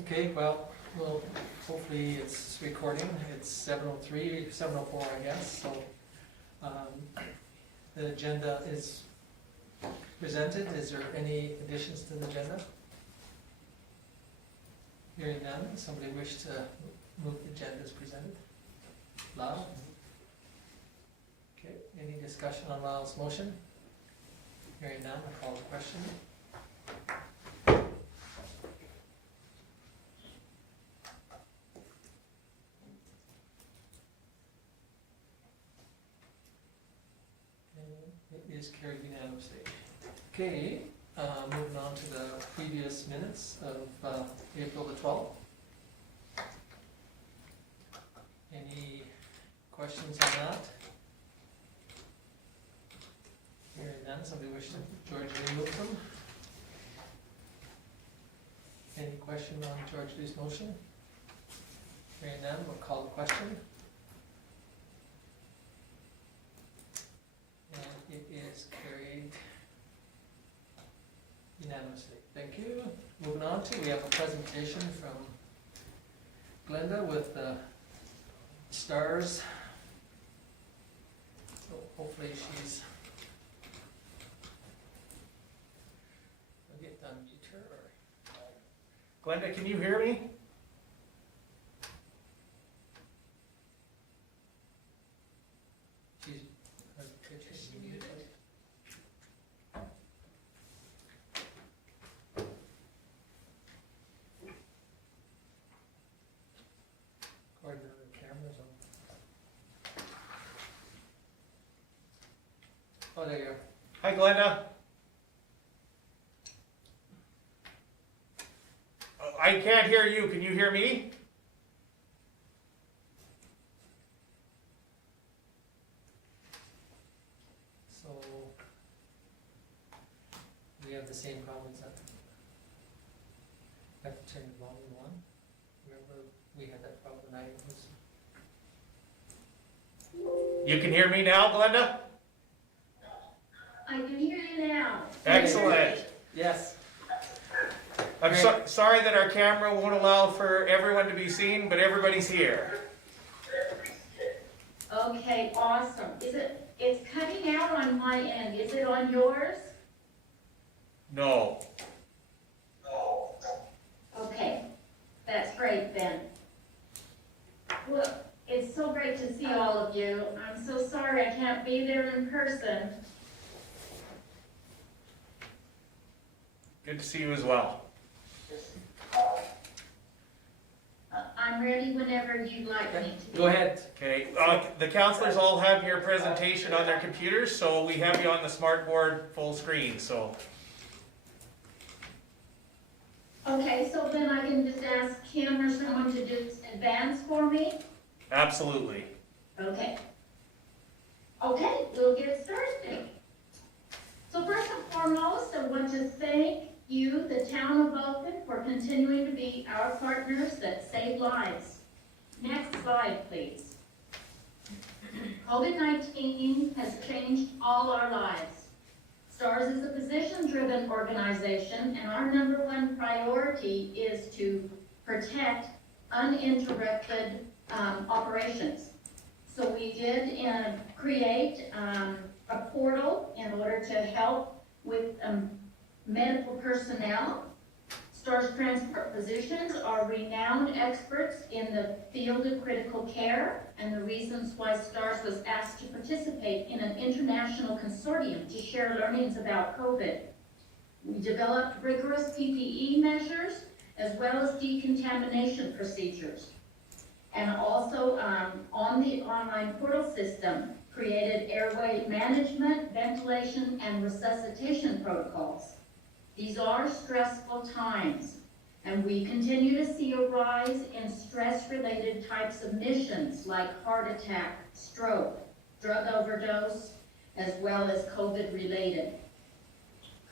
Okay, well, hopefully it's recording. It's 7:03, 7:04, I guess, so the agenda is presented. Is there any additions to the agenda? Hearing none, somebody wish to move the agenda as presented? Lyle? Okay, any discussion on Lyle's motion? Hearing none, I call the question. It is carried unanimously. Okay, moving on to the previous minutes of April the 12th. Any questions on that? Hearing none, somebody wish to, George Lee move them? Any question on George Lee's motion? Hearing none, we'll call the question. And it is carried unanimously. Thank you. Moving on to, we have a presentation from Glenda with the stars. So hopefully she's, we'll get done mute her. Glenda, can you hear me? She's, her picture's muted. According to the cameras on. Oh, there you are. Hi, Glenda. I can't hear you. Can you hear me? So, we have the same problem as that. I have to turn the volume on. Remember, we had that problem when I was. You can hear me now, Glenda? I can hear you now. Excellent. Yes. I'm sorry that our camera won't allow for everyone to be seen, but everybody's here. Okay, awesome. It's cutting out on my end. Is it on yours? No. Okay, that's great then. Well, it's so great to see all of you. I'm so sorry I can't be there in person. Good to see you as well. I'm ready whenever you'd like me to. Go ahead. Okay, the counselors all have your presentation on their computers, so we have you on the smart board full screen, so. Okay, so then I can just ask Kim or someone to just advance for me? Absolutely. Okay. Okay, we'll get started. So first and foremost, I want to thank you, the town of Vulcan, for continuing to be our partners that save lives. Next slide, please. COVID-19 has changed all our lives. STARS is a position-driven organization, and our #1 priority is to protect uninterrupted operations. So we did create a portal in order to help with medical personnel. STARS transport physicians are renowned experts in the field of critical care, and the reasons why STARS was asked to participate in an international consortium to share learnings about COVID. We developed rigorous PPE measures as well as decontamination procedures. And also on the online portal system, created airway management, ventilation, and resuscitation protocols. These are stressful times, and we continue to see a rise in stress-related types of missions like heart attack, stroke, drug overdose, as well as COVID-related.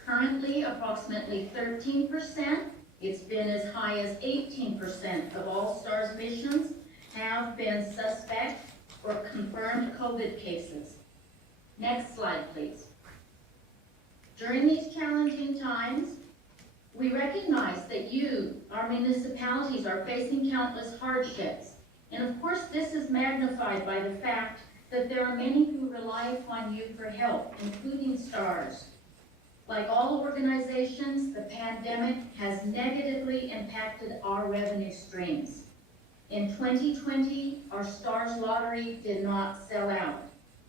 Currently, approximately 13%, it's been as high as 18% of all STARS missions have been suspect or confirmed COVID cases. Next slide, please. During these challenging times, we recognize that you, our municipalities are facing countless hardships. And of course, this is magnified by the fact that there are many who rely upon you for help, including STARS. Like all organizations, the pandemic has negatively impacted our revenue streams. In 2020, our STARS lottery did not sell out,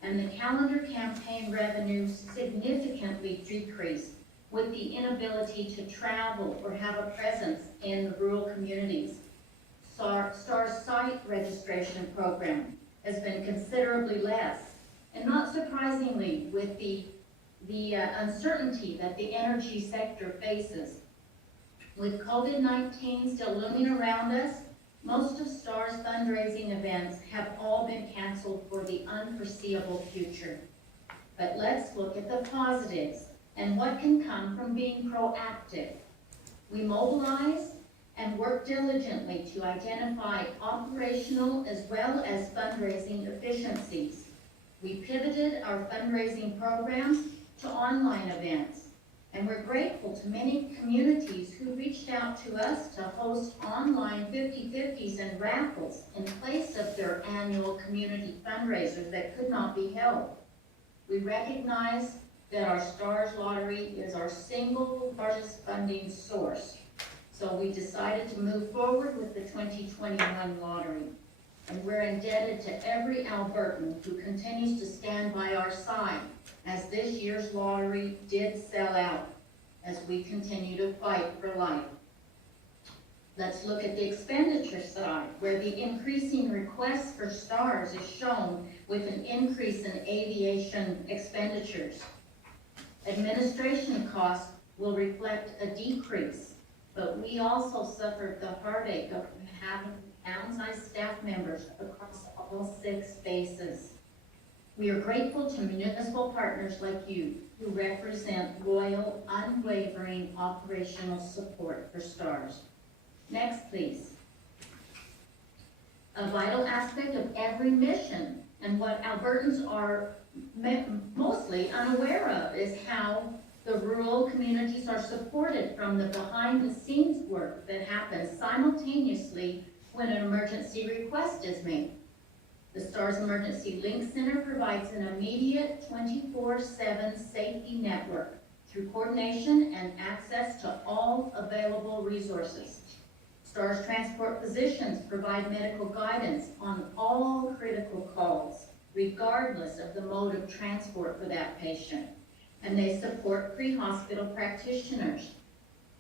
and the calendar campaign revenues significantly decreased with the inability to travel or have a presence in the rural communities. STARS site registration program has been considerably less, and not surprisingly, with the uncertainty that the energy sector faces. With COVID-19 still looming around us, most of STAR's fundraising events have all been canceled for the unforeseeable future. But let's look at the positives and what can come from being proactive. We mobilize and work diligently to identify operational as well as fundraising efficiencies. We pivoted our fundraising programs to online events, and we're grateful to many communities who reached out to us to host online 50/50s and raffles in place of their annual community fundraisers that could not be held. We recognize that our STARS lottery is our single largest funding source. So we decided to move forward with the 2021 lottery. And we're indebted to every Albertan who continues to stand by our side, as this year's lottery did sell out as we continue to fight for life. Let's look at the expenditure side, where the increasing request for STARS is shown with an increase in aviation expenditures. Administration costs will reflect a decrease, but we also suffered the heartache of having downsized staff members across all 6 bases. We are grateful to municipal partners like you who represent loyal, unwavering operational support for STARS. Next, please. A vital aspect of every mission, and what Albertans are mostly unaware of, is how the rural communities are supported from the behind-the-scenes work that happens simultaneously when an emergency request is made. The STARS Emergency Link Center provides an immediate 24/7 safety network through coordination and access to all available resources. STARS Transport Physicians provide medical guidance on all critical calls, regardless of the mode of transport for that patient. And they support pre-hospital practitioners.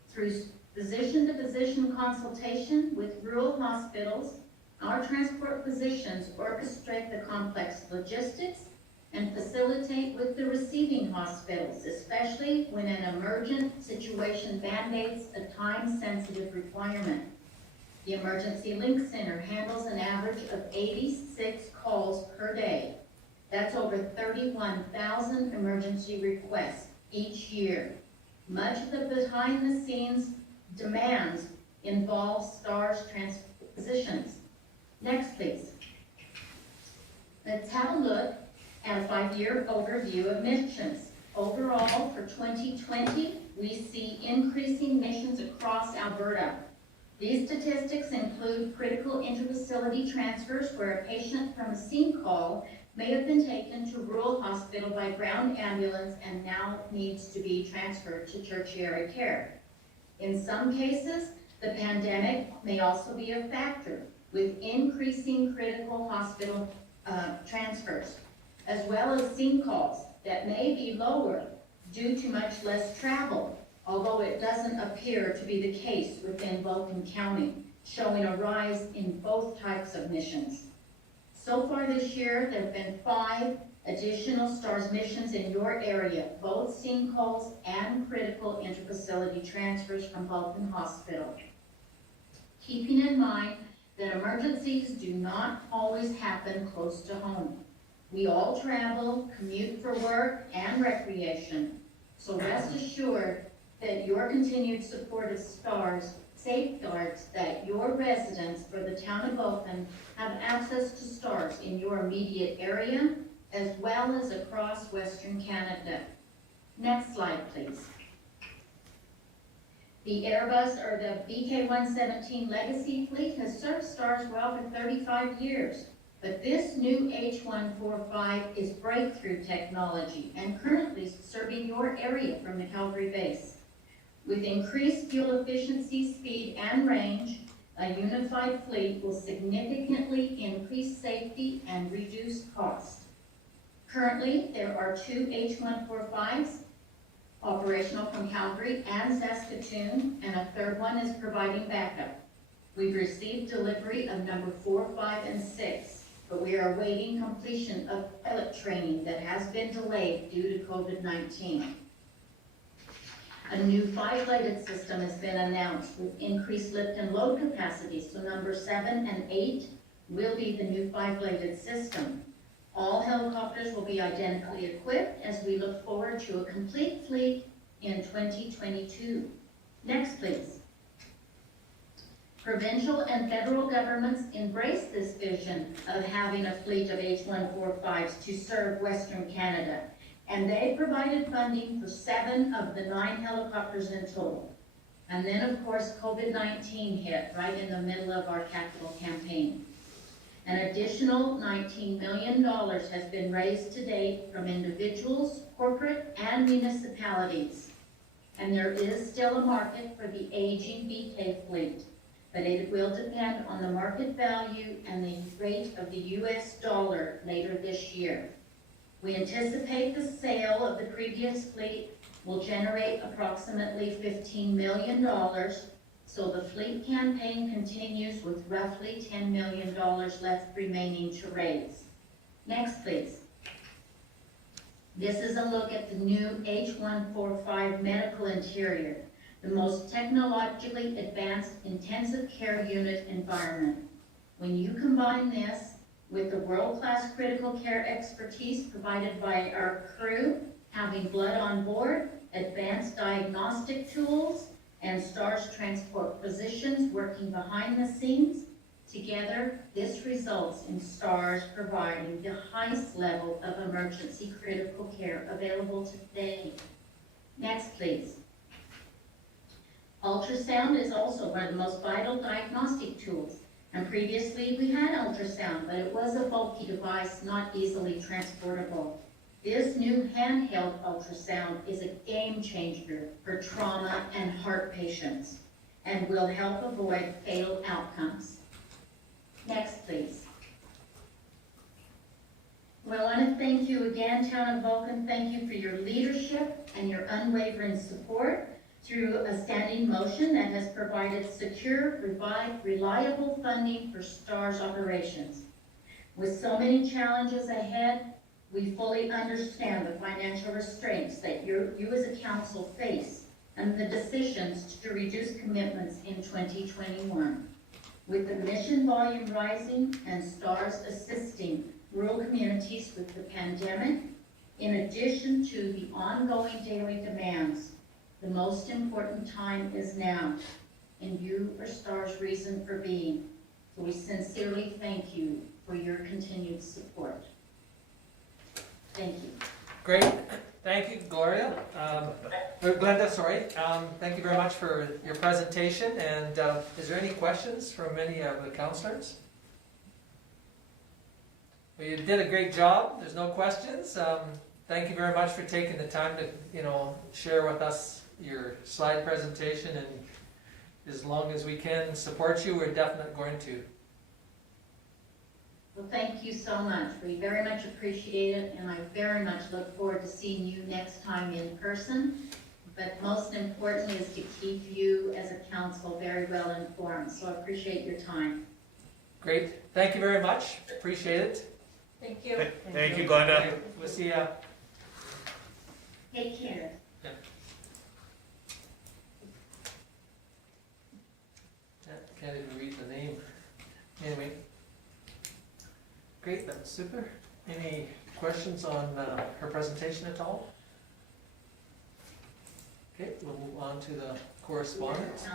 Through physician-to-physician consultation with rural hospitals, our transport physicians orchestrate the complex logistics and facilitate with the receiving hospitals, especially when an emergent situation mandates a time-sensitive requirement. The Emergency Link Center handles an average of 86 calls per day. That's over 31,000 emergency requests each year. Much of the behind-the-scenes demands involve STARS transitions. Next, please. Let's have a look at a 5-year overview of missions. Overall, for 2020, we see increasing missions across Alberta. These statistics include critical interfacility transfers where a patient from a scene call may have been taken to rural hospital by ground ambulance and now needs to be transferred to tertiary care. In some cases, the pandemic may also be a factor, with increasing critical hospital transfers, as well as scene calls that may be lower due to much less travel, although it doesn't appear to be the case within Vulcan County, showing a rise in both types of missions. So far this year, there have been 5 additional STARS missions in your area, both scene calls and critical interfacility transfers from Vulcan Hospital. Keeping in mind that emergencies do not always happen close to home. We all travel, commute for work and recreation, so rest assured that your continued support of STARS safeguards that your residents for the town of Vulcan have access to STARS in your immediate area, as well as across Western Canada. Next slide, please. The Airbus or the BK-117 legacy fleet has served STARS well for 35 years. But this new H-145 is breakthrough technology and currently serving your area from the Calgary base. With increased fuel efficiency, speed, and range, a unified fleet will significantly increase safety and reduce cost. Currently, there are 2 H-145s operational from Calgary and Saskatoon, and a third one is providing backup. We've received delivery of number 4, 5, and 6, but we are awaiting completion of pilot training that has been delayed due to COVID-19. A new 5-bladed system has been announced with increased lift and load capacity, so number 7 and 8 will be the new 5-bladed system. All helicopters will be identically equipped as we look forward to a complete fleet in 2022. Next, please. Provincial and federal governments embrace this vision of having a fleet of H-145s to serve Western Canada, and they provided funding for 7 of the 9 helicopters in total. And then, of course, COVID-19 hit right in the middle of our capital campaign. An additional $19 million has been raised to date from individuals, corporate, and municipalities. And there is still a market for the aging BK fleet, but it will depend on the market value and the rate of the US dollar later this year. We anticipate the sale of the previous fleet will generate approximately $15 million, so the fleet campaign continues with roughly $10 million left remaining to raise. Next, please. This is a look at the new H-145 medical interior, the most technologically advanced intensive care unit environment. When you combine this with the world-class critical care expertise provided by our crew, having blood on board, advanced diagnostic tools, and STARS transport physicians working behind the scenes, together, this results in STARS providing the highest level of emergency critical care available today. Next, please. Ultrasound is also one of the most vital diagnostic tools. And previously we had ultrasound, but it was a bulky device, not easily transportable. This new handheld ultrasound is a game changer for trauma and heart patients and will help avoid fatal outcomes. Next, please. Well, I want to thank you again, Town of Vulcan. Thank you for your leadership and your unwavering support through a standing motion that has provided secure, reliable funding for STARS operations. With so many challenges ahead, we fully understand the financial restraints that you as a council face and the decisions to reduce commitments in 2021. With the mission volume rising and STARS assisting rural communities with the pandemic, in addition to the ongoing daily demands, the most important time is now, and you are STARS' reason for being. So we sincerely thank you for your continued support. Thank you. Great, thank you, Gloria. Glenda, sorry. Thank you very much for your presentation. And is there any questions from any of the councillors? Well, you did a great job. There's no questions. Thank you very much for taking the time to, share with us your slide presentation. And as long as we can support you, we're definitely going to. Well, thank you so much. We very much appreciate it, and I very much look forward to seeing you next time in person. But most importantly is to keep you as a council very well informed. So I appreciate your time. Great. Thank you very much. Appreciate it. Thank you. Thank you, Glenda. We'll see ya. Take care. Can't even read the name. Anyway. Great, that's super. Any questions on her presentation at all? Okay, we'll move on to the correspondence.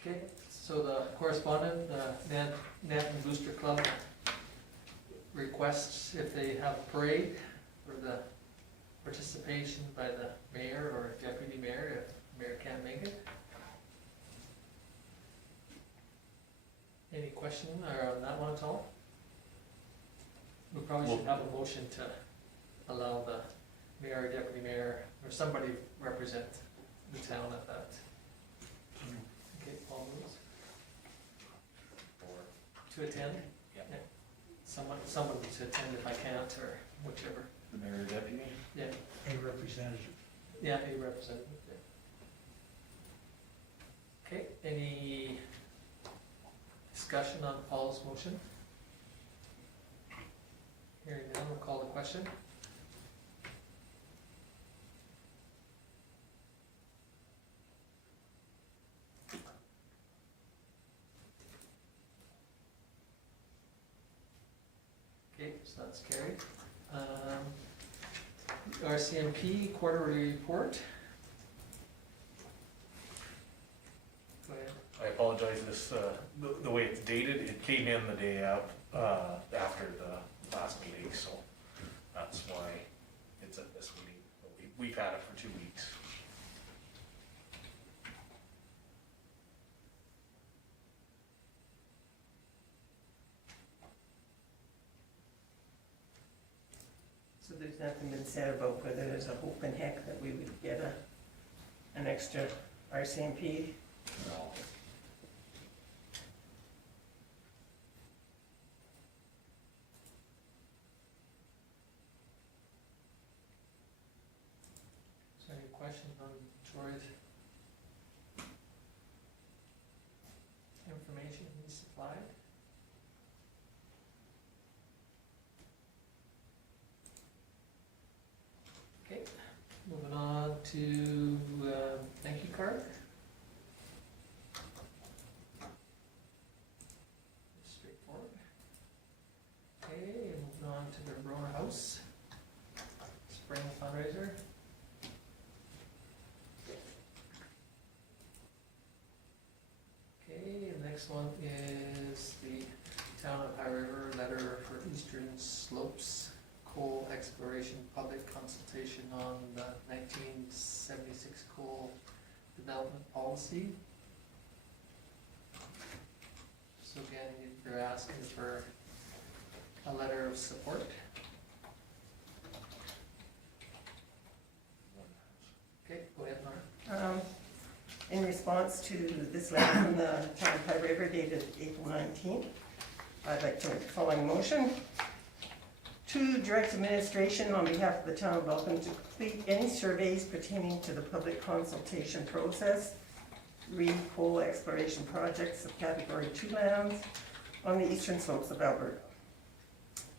Okay, so the correspondent, Nanton Booster Club, requests if they have a parade for the participation by the mayor or deputy mayor if the mayor can't make it. Any question or on that one at all? We probably should have a motion to allow the mayor, or deputy mayor, or somebody represent the town at that. Okay, Paul moves. To attend? Yeah. Someone to attend if I can't, or whichever. The mayor or deputy? Yeah, A representative. yeah, a representative, yeah. Okay, any discussion on Paul's motion? Hearing none, we'll call the question. Okay, so that's carried. RCMP quarterly report. Go ahead. I apologize, this, the way it's dated, it came in the day out, after the last meeting, so that's why it's at this meeting. But we've had it for 2 weeks. So there's nothing been said about whether there's a hope in heck that we would get an extra RCMP? No. Is there any questions on Troy's information he supplied? Okay, moving on to, thank you card. Straightforward. Okay, moving on to the Rowan House Spring fundraiser. Okay, the next one is the Town of High River letter for Eastern Slopes coal exploration public consultation on the 1976 coal development policy. So again, they're asking for a letter of support. Okay, go ahead, Nora. In response to this letter from the Town of High River dated April 19th, I'd like to make the following motion. To direct administration on behalf of the Town of Vulcan to complete any surveys pertaining to the public consultation process, coal exploration projects of Category 2 lands on the eastern slopes of Alberta.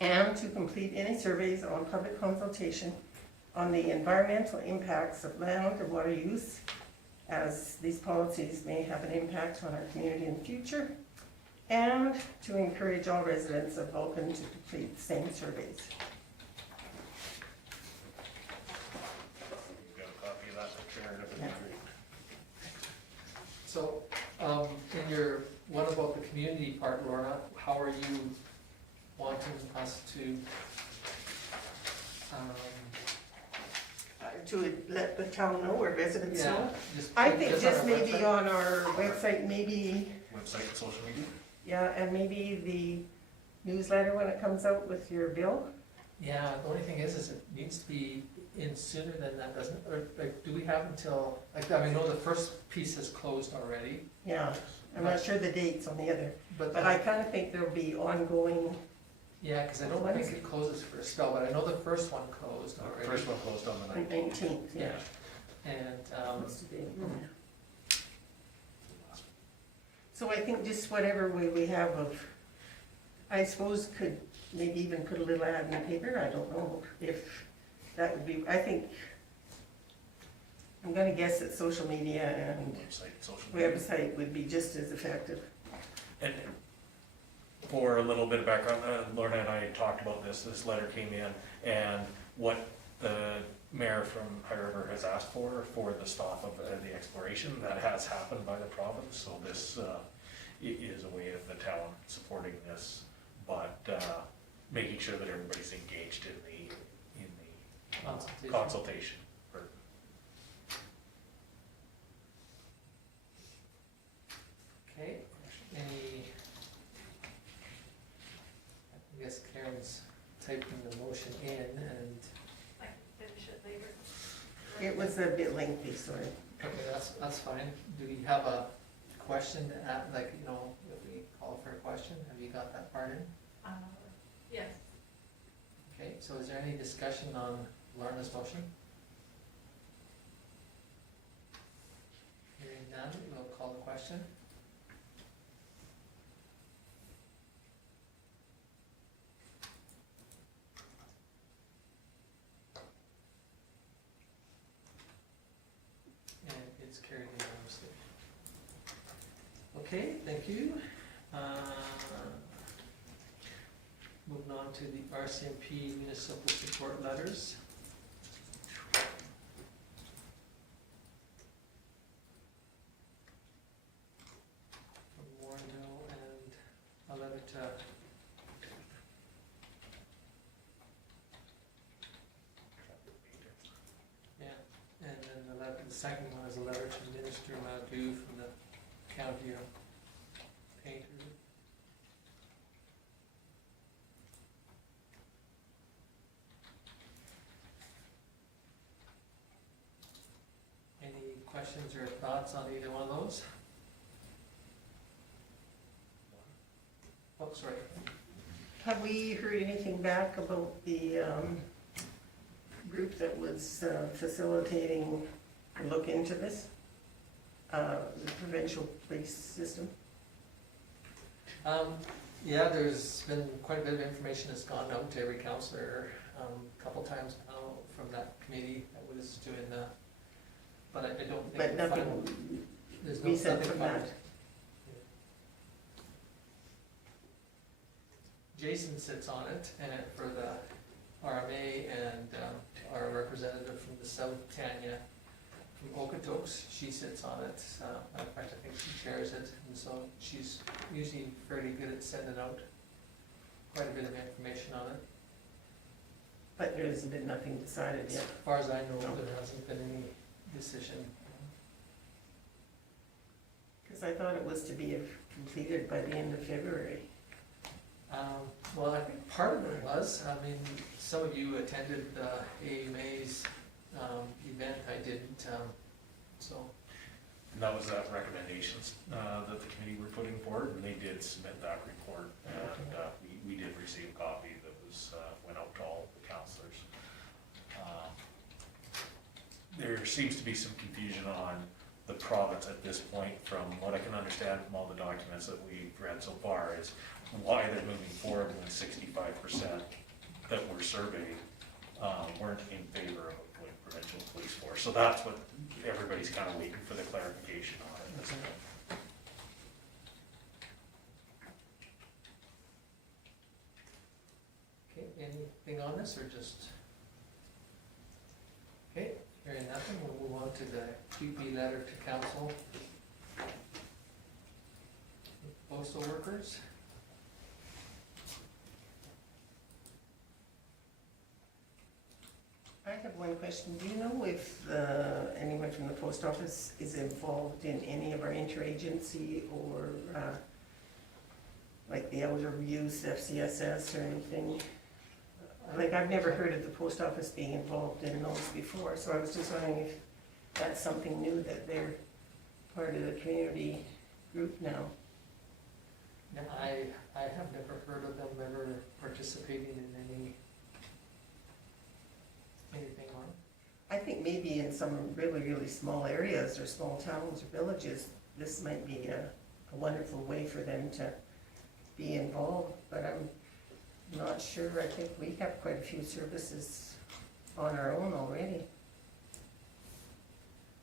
And to complete any surveys on public consultation on the environmental impacts of land or water use, as these policies may have an impact on our community in the future, and to encourage all residents of Vulcan to complete the same surveys. You've got a copy of that, Chair, and everything. So, in your, what about the community part, Laura, how are you wanting us to, To let the town know or residents yeah, know? just. I think on just our maybe website? on our website, maybe, Website and social media? yeah, and maybe the newsletter when it comes out with your bill. Yeah, the only thing is it needs to be in sooner than that, doesn't it? Or, like, do we have until, like, I know the first piece is closed already, Yeah, I'm not sure the dates on the other, but. but I kind of think there'll be ongoing. Yeah, cause I don't think it closes for a spell, but I know the first one closed already. First one closed on the 19th. 19th, yeah. And, What's the date? So I think just whatever way we have of, I suppose could maybe even put a little ad in the paper, I don't know if that would be, I think, I'm gonna guess that social media and Website, social media. website would be just as effective. And for a little bit of background, Lorna and I talked about this letter came in, and what the mayor from High River has asked for the stop of the exploration, that has happened by the province, so this is a way of the town supporting this, but making sure that everybody's engaged in the consultation. Okay, any, I guess Karen's typing the motion in and, I can finish it later. It was a bit lengthy, sorry. okay, that's fine. Do we have a question to add, like, you know, if we call for a question, have you got that part in? Yes. Okay, so is there any discussion on Lorna's motion? Hearing none, we'll call the question. And it's carried unanimously. Okay, thank you. Moving on to the RCMP municipal support letters. From Warrenville and a letter to and then the second one is a letter to Minister Madhu from the County of Painter. Any questions or thoughts on either one of those? Oh, sorry. Have we heard anything back about the group that was facilitating a look into this? The provincial police system? Yeah, there's been quite a bit of information that's gone out to every councillor a couple times now from that committee that was doing the, but I don't think. But the nothing final- there's recent nothing from final. that? Jason sits on it and for the RMA and our representative from the South, Tanya, from Okotoks, she sits on it. In fact, I think she chairs it, and so she's usually fairly good at sending out quite a bit of information on it. But there hasn't been nothing decided As yet. far as I know, there hasn't been any decision. Because I thought it was to be completed by the end of February. Well, I think part of it was, I mean, some of you attended AMA's event, I didn't, so. And that was recommendations that the committee were putting forward, and they did submit that report, and we did receive a copy that was, went out to all the councillors. There seems to be some confusion on the province at this point, from what I can understand from all the documents that we've read so far, is why they're moving forward when 65% that were surveyed weren't in favor of a provincial police force. So that's what everybody's kind of waiting for the clarification on at this point. Okay, anything on this, or just? Okay, hearing nothing, we'll move on to the QP letter to council. Postal workers. I have one question. Do you know if anyone from the post office is involved in any of our interagency or like the elder use FCSS or anything? Like, I've never heard of the post office being involved in those before, so I was just wondering if that's something new, that they're part of the community group now. No, I have never heard of them ever participating in anything on. I think maybe in some really, really small areas or small towns or villages, this might be a wonderful way for them to be involved, but I'm not sure. I think we have quite a few services on our own already.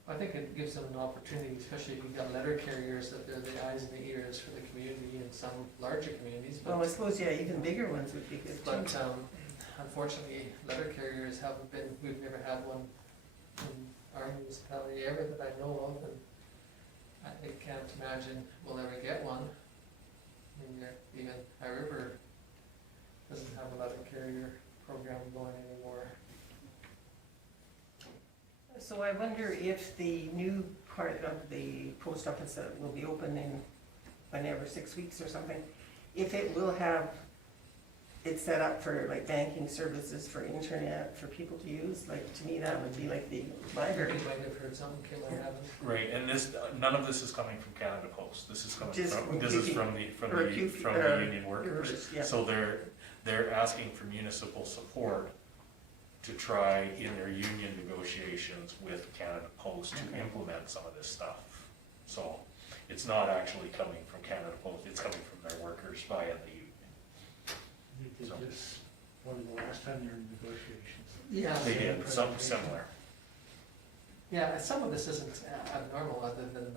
I think it gives them an opportunity, especially if you've got letter carriers, that they're the eyes and the ears for the community in some larger communities, but. Well, I suppose, yeah, even bigger ones would be good But too. unfortunately, letter carriers haven't been, we've never had one in our municipality ever that I know of, and I can't imagine we'll ever get one. I mean, even High River doesn't have a letter carrier program going anymore. So I wonder if the new part of the post office that will be open in whenever, 6 weeks or something, if it will have it set up for like banking services, for internet, for people to use. Like, to me, that would be like the library. You might have heard something, Kim, I haven't. Right, and this, none of this is coming from Canada Post, this is coming Just from, this is from the union workers. Yeah. So they're asking for municipal support to try in their union negotiations with Canada Post to Okay. implement some of this stuff. So it's not actually coming from Canada Post, it's coming from their workers via the union. They So- did this one of the last time they were in negotiations. Yeah. They did something similar. Yeah, some of this isn't abnormal, other than,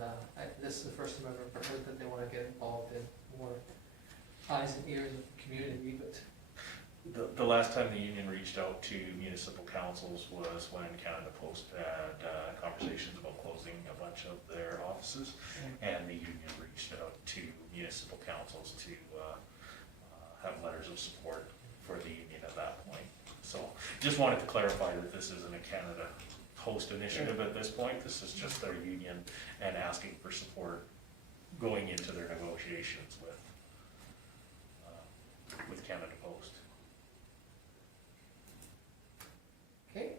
this is the first time I've ever heard that they wanna get involved in more eyes and ears of the community, but. The last time the union reached out to municipal councils was when Canada Post had conversations about closing a bunch of their offices, and the union reached out to municipal councils to have letters of support for the union at that point. So just wanted to clarify that this isn't a Canada Post initiative at this point, this is just their union and asking for support going into their negotiations with Canada Post. Okay,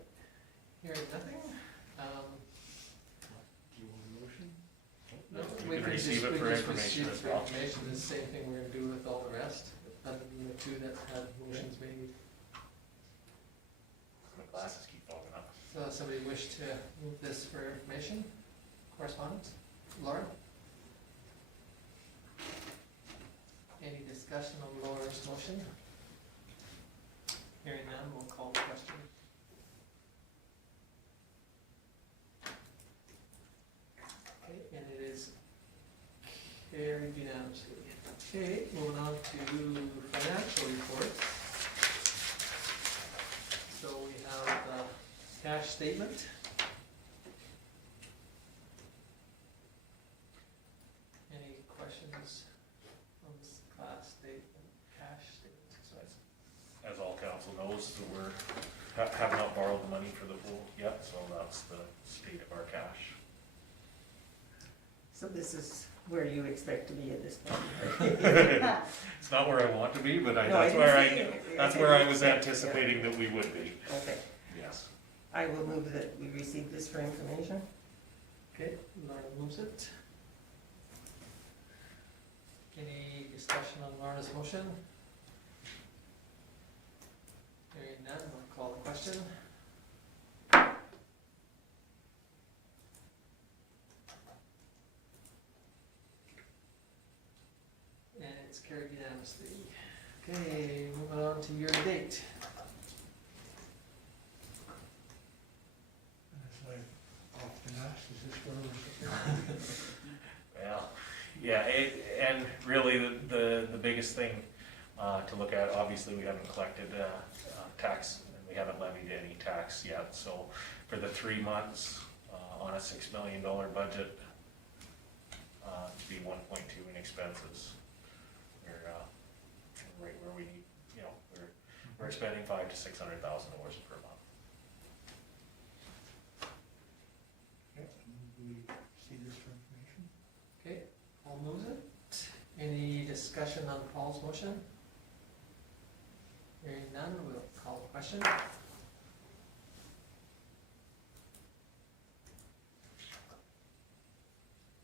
hearing nothing, Do you want a motion? We can receive it for information as well. Information, the same thing we're gonna do with all the rest, other than the two that had motions made. My glasses keep fogging up. So somebody wish to move this for information, correspondence? Laura? Any discussion on Laura's motion? Hearing none, we'll call the question. Okay, and it is carried unanimously. Okay, moving on to financial reports. So we have the cash statement. Any questions on this class statement, cash statement? So as all council knows, that have not borrowed the money for the pool yet, so that's the state of our cash. So this is where you expect to be at this point. It's not where I want to be, but No, that's where I was yeah. anticipating that we would be, Okay, yes. I will move that we receive this for information. Okay, Lorna moves it. Any discussion on Lorna's motion? Hearing none, we'll call the question. And it's carried unanimously. Okay, moving on to year-to-date. As I often ask, is this where we're supposed Well, yeah, and really the biggest thing to look at, obviously, we haven't collected tax, and we haven't levied any tax yet, so for the 3 months, on a $6 million budget, to be 1.2 in expenses, we're right where we need, we're spending $500,000 to $600,000 per month. to be? We see this for information? Okay, Paul moves it. Any discussion on Paul's motion? Hearing none, we'll call the question.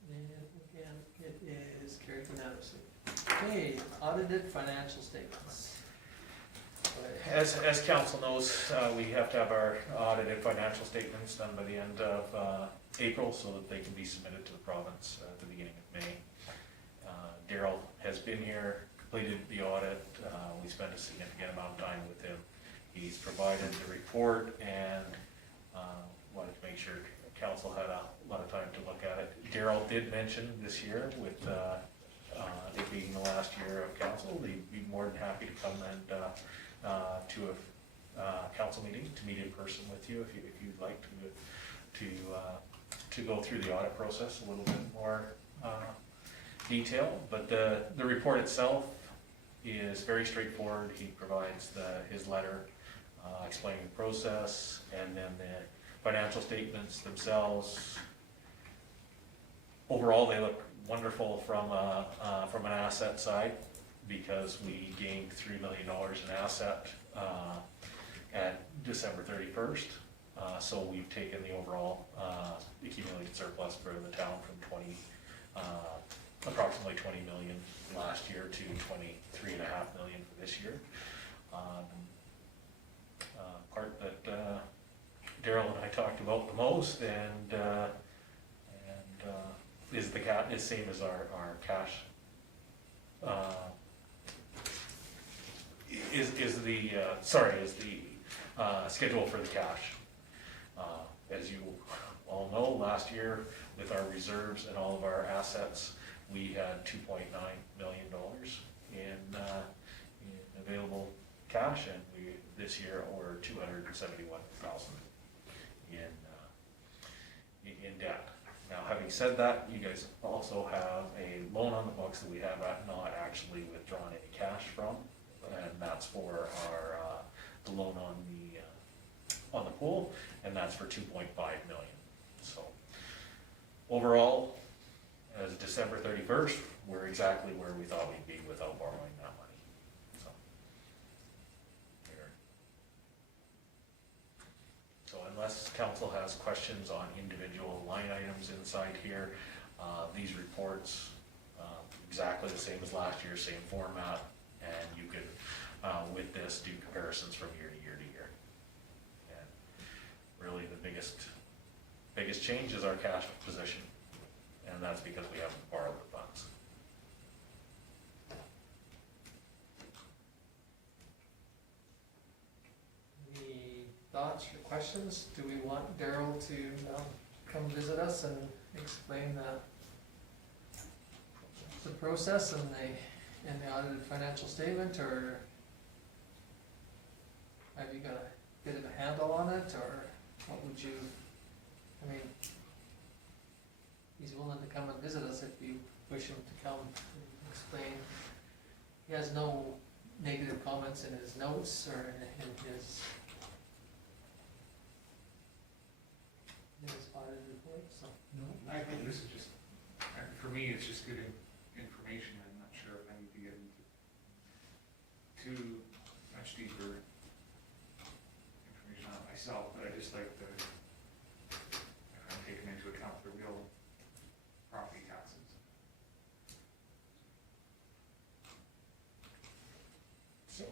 And again, it is carried unanimously. Okay, audited financial statements. As council knows, we have to have our audited financial statements done by the end of April so that they can be submitted to the province at the beginning of May. Daryl has been here, completed the audit, we spent a significant amount of time with him. He's provided the report and wanted to make sure council had a lot of time to look at it. Daryl did mention this year with it being the last year of council, he'd be more than happy to come and to a council meeting, to meet in person with you if you'd like to go through the audit process a little bit more detail. But the report itself is very straightforward. He provides his letter explaining the process, and then the financial statements themselves. Overall, they look wonderful from an asset side, because we gained $3 million in asset at December 31st. So we've taken the overall accumulated surplus for the town from approximately 20 million last year to 23.5 million for this year. Part that Daryl and I talked about the most, and is same as our cash. Is the schedule for the cash. As you all know, last year with our reserves and all of our assets, we had $2.9 million in available cash, and this year we're $271,000 in debt. Now, having said that, you guys also have a loan on the books that we have not actually withdrawn any cash from, and that's for our the loan on the pool, and that's for 2.5 million. So overall, as December 31st, we're exactly where we thought we'd be without borrowing that money. So there. So unless council has questions on individual line items inside here, these reports, exactly the same as last year, same format, and you can, with this, do comparisons from year to year to year. And really the biggest change is our cash position, and that's because we haven't borrowed the funds. Any thoughts or questions? Do we want Daryl to come visit us and explain the process and the audited financial statement, or have you got a bit of a handle on it, or what would you, I mean, he's willing to come and visit us if you wish him to come and explain. He has no negative comments in his notes or in his audit report, so. No, I think this is just, for me, it's just good information. I'm not sure if I need to get into too much deeper information on it myself, but I just like the, I'm taking into account the real property taxes. So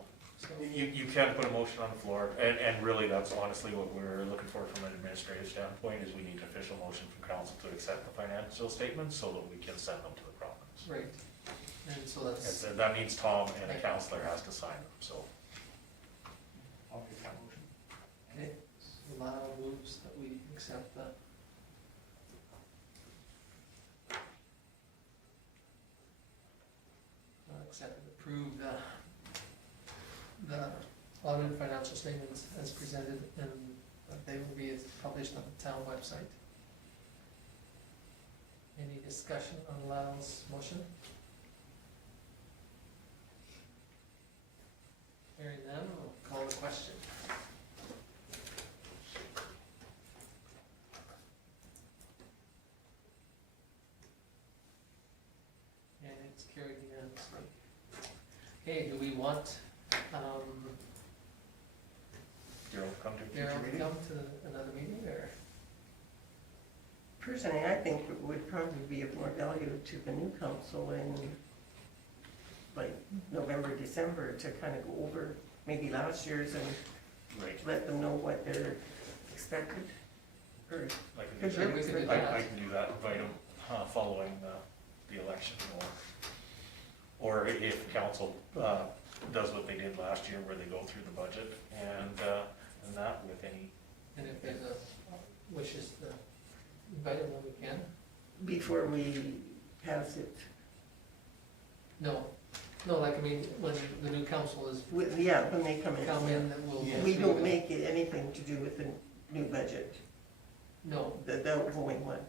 you can put a motion on the floor, and really that's honestly what we're looking for from an administrative standpoint, is we need an official motion from council to accept the financial statements so that we can send them to the province. Right, and so that's, And that means Tom and a counselor has to sign them, so. I'll make that motion. okay, Lyle moves that we accept the approve the audited financial statements as presented, and that they will be published on the town website. Any discussion on Lyle's motion? Hearing none, we'll call the question. And it's carried unanimously. Okay, do we want, Daryl, come to a future Daryl to meeting? come to another meeting, or? Personally, I think it would probably be of more value to the new council in like November, December, to kind of go over maybe last year's and Right. let them know what they're expected. Or I can Good do job. We could do that. that. I can do that, invite them following the election, or if council does what they did last year, where they go through the budget and that with any. And if there's a wishes to invite them when we can? before we pass it. No, like, I mean, when the new council is Yeah, when they come in. come in, that we'll. We don't make it anything to do with the new budget, No, the outgoing one.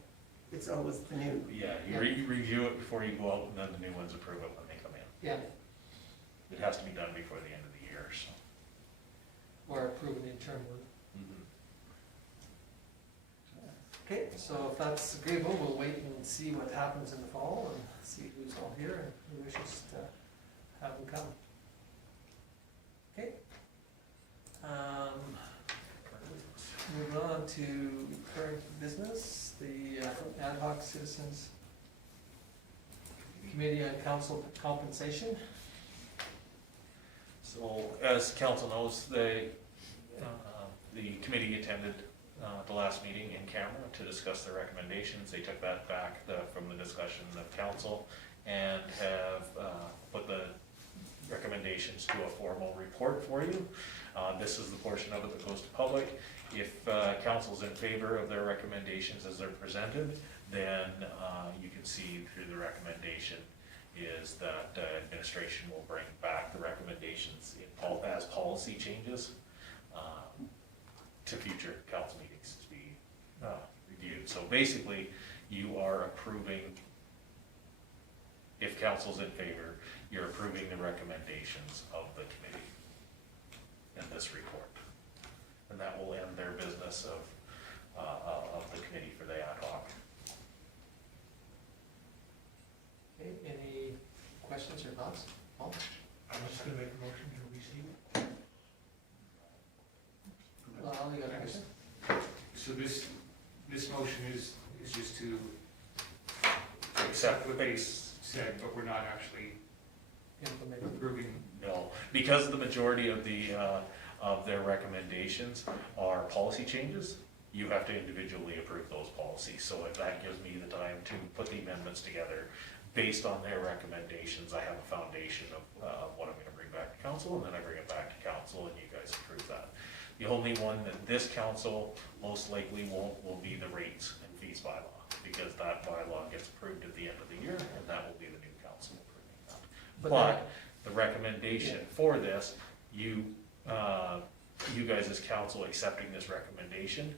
It's always the new. Yeah, you Yeah. review it before you go out, and then the new ones approve it when they come in. yeah, it has to be done before the end of the year, so. Or approve an interim one. Mhm. Okay, so if that's agreeable, we'll wait and see what happens in the fall and see who's all here and who wishes to have them come. Okay. Moving on to current business, the Ad-hoc Citizens Committee on Council Compensation. So, as council knows, the committee attended the last meeting in camera to discuss their recommendations. They took that back from the discussion of council and have put the recommendations to a formal report for you. This is the portion of it that goes to public. If council's in favor of their recommendations as they're presented, then you can see through the recommendation is that administration will bring back the recommendations as policy changes to future council meetings to be reviewed. So basically, you are approving, if council's in favor, you're approving the recommendations of the committee in this report. And that will end their business of the committee for the ad hoc. Okay, any questions or thoughts? Paul? I'm just gonna make a motion to receive it. Well, you got a question? So this motion is just to Except what they said, but we're not actually Implement. approving. No, because the majority of their recommendations are policy changes, you have to individually approve those policies. So if that gives me the time to put the amendments together based on their recommendations, I have a foundation of what I'm gonna bring back to council, and then I bring it back to council and you guys approve that. The only one that this council most likely won't will be the rates and fees bylaw, because that bylaw gets approved at the end of the year, and that will be the new council approving that. But the recommendation for this, you guys as council accepting this recommendation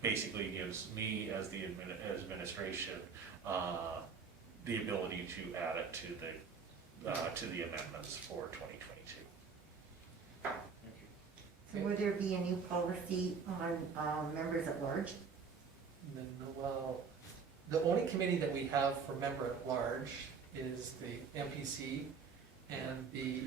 basically gives me as the administration the ability to add it to the amendments for 2022. So would there be a new policy on members at large? Then, well, the only committee that we have for member at large is the MPC and the,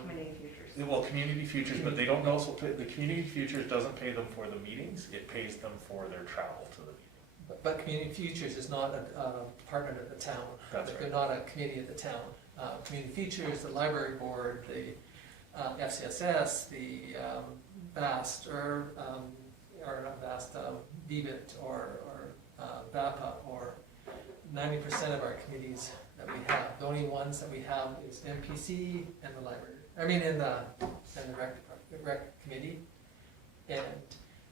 Community futures. Well, community futures, but they don't also pay, the community futures doesn't pay them for the meetings, it pays them for their travel to the meeting. but Community Futures is not a department of the town. That's right. They're not a committee of the town. Community Futures, the library board, the FCSS, the VAST, or not VAST, VBIT, or VAPA, or 90% of our committees that we have. The only ones that we have is MPC and the library, and the rec committee. And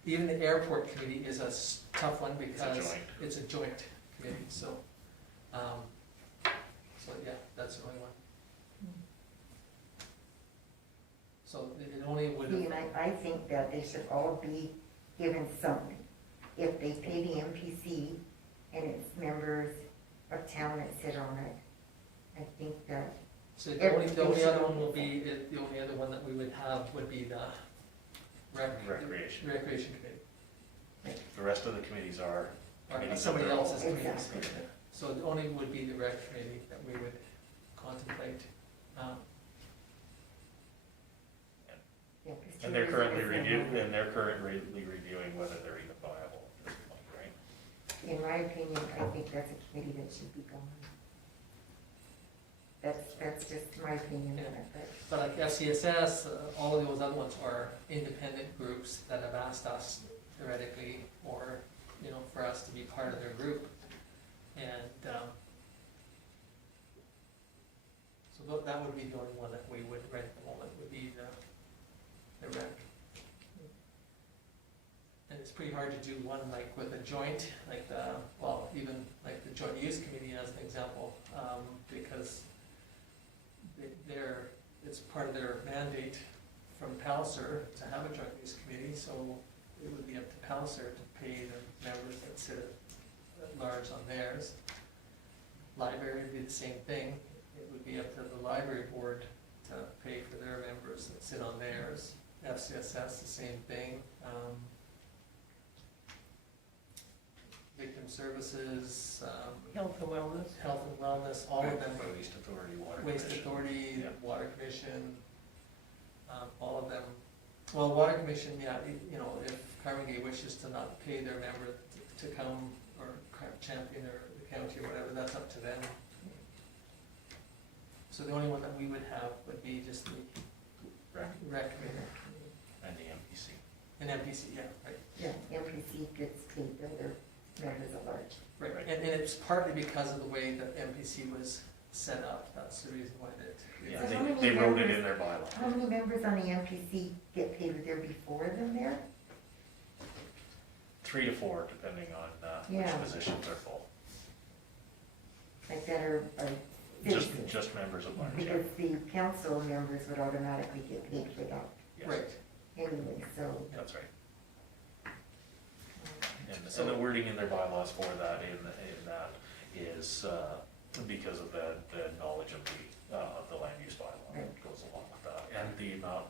even the airport committee is a tough one because it's a joint committee, so yeah, that's the only one. So it only would. See, and I think that they should all be given something. If they pay the MPC and it's members of town that sit on it, I think that. So the only other one will be, the only other one that we would have would be the Recreation. Committee. The rest of the committees are Or committees somebody of their own. else's committee. Exactly. So it only would be the rec committee that we would contemplate. Yeah, 'cause And they're two currently years ago, reviewing whether they're even viable at this point, right? in my opinion, I think that's a committee that should be gone. That's just my opinion on it, but. But like FCSS, all of those other ones are independent groups that have asked us theoretically, or, for us to be part of their group. And, so that would be the only one that we would, right at the moment, would be the rec. And it's pretty hard to do one like with a joint, like even like the Joint Use Committee as an example, because it's part of their mandate from Palliser to have a joint use committee, so it would be up to Palliser to pay the members that sit at large on theirs. Library would be the same thing, it would be up to the library board to to pay for their members that sit on theirs. FCSS, the same thing. Victim services, Health and wellness. health and wellness, all of them. Waste Authority, Water Waste Commission. Authority, Yeah. Water Commission, all of them. Well, Water Commission, yeah, you know, if Carnegie wishes to not pay their member to come or champion or the county or whatever, that's up to them. So the only one that we would have would be just the rec committee And the MPC. and MPC, yeah, right. Yeah, MPC gets paid by their members at large. Right, Right. and it's partly because of the way that MPC was set up, that's the reason why that. Yeah, So how many they wrote it members- in their bylaw. How many members on the MPC get paid there before them there? 3 to 4, depending on which Yeah. positions are full. Like that are citizens? Just members of large. Because the council members would automatically get paid for that Yes. Right, anyway, so. That's right. And the wording in their bylaws for that, in that is because of the knowledge of the land use bylaw that goes along with that. And the amount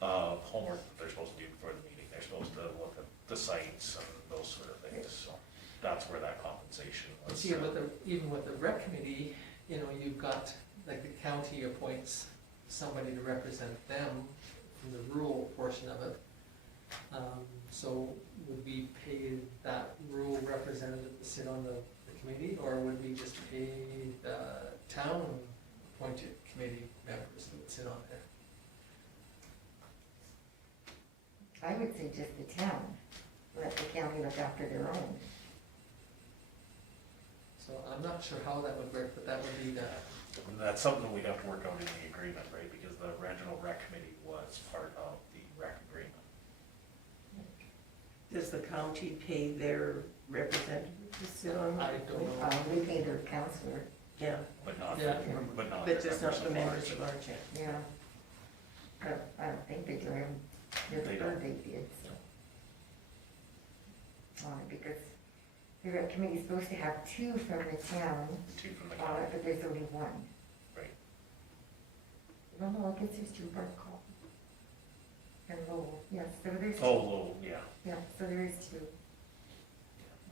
of homework that they're supposed to do before the meeting. They're supposed to look at the sites and those sort of things, so that's where that compensation was. see, even with the rec committee, you know, you've got, like, the county appoints somebody to represent them from the rural portion of it. So would we pay that rural representative to sit on the committee, or would we just pay the town appointed committee members that would sit on there? I would say just the town, let the county look after their own. So I'm not sure how that would work, but that would be the, And that's something that we'd have to work out in the agreement, right, because the regional rec committee was part of the rec agreement. Does the county pay their representative to sit on? I don't know. We pay their counselor, Yeah, But not, Yeah. but not. but just not the of members large. of our church. yeah. I don't think they do, They never don't. heard they did, so. Because the rec committee's supposed to have 2 from the town 2 from the on county. it, but there's only 1. Right. Well, no, I guess there's 2 Barcall. And Lowell, yes, so there's 2. Oh, well, yeah. Yeah, so there is 2.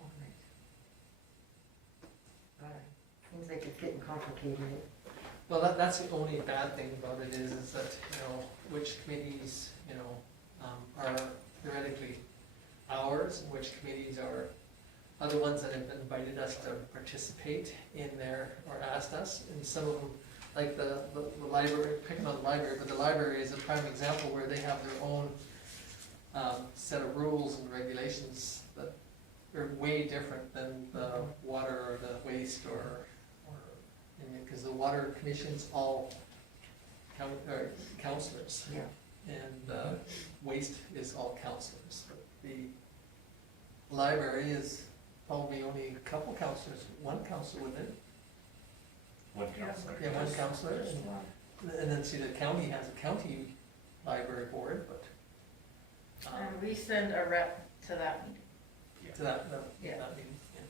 All right. Seems like it's getting complicated. well, that's the only bad thing about it is that, you know, which committees, you know, are theoretically ours, and which committees are other ones that have invited us to participate in there or asked us, and some of them, like the library, picking on the library, but the library is a prime example where they have their own set of rules and regulations that are way different than the water or the waste or because the water commission's all councillors, Yeah. and waste is all councillors. But the library is probably only a couple councillors, 1 councillor with it. One counselor. Yeah, 1 councillor, and then see, the county has a county library board, but And we send a rep to that meeting. to that Yeah. meeting, yeah.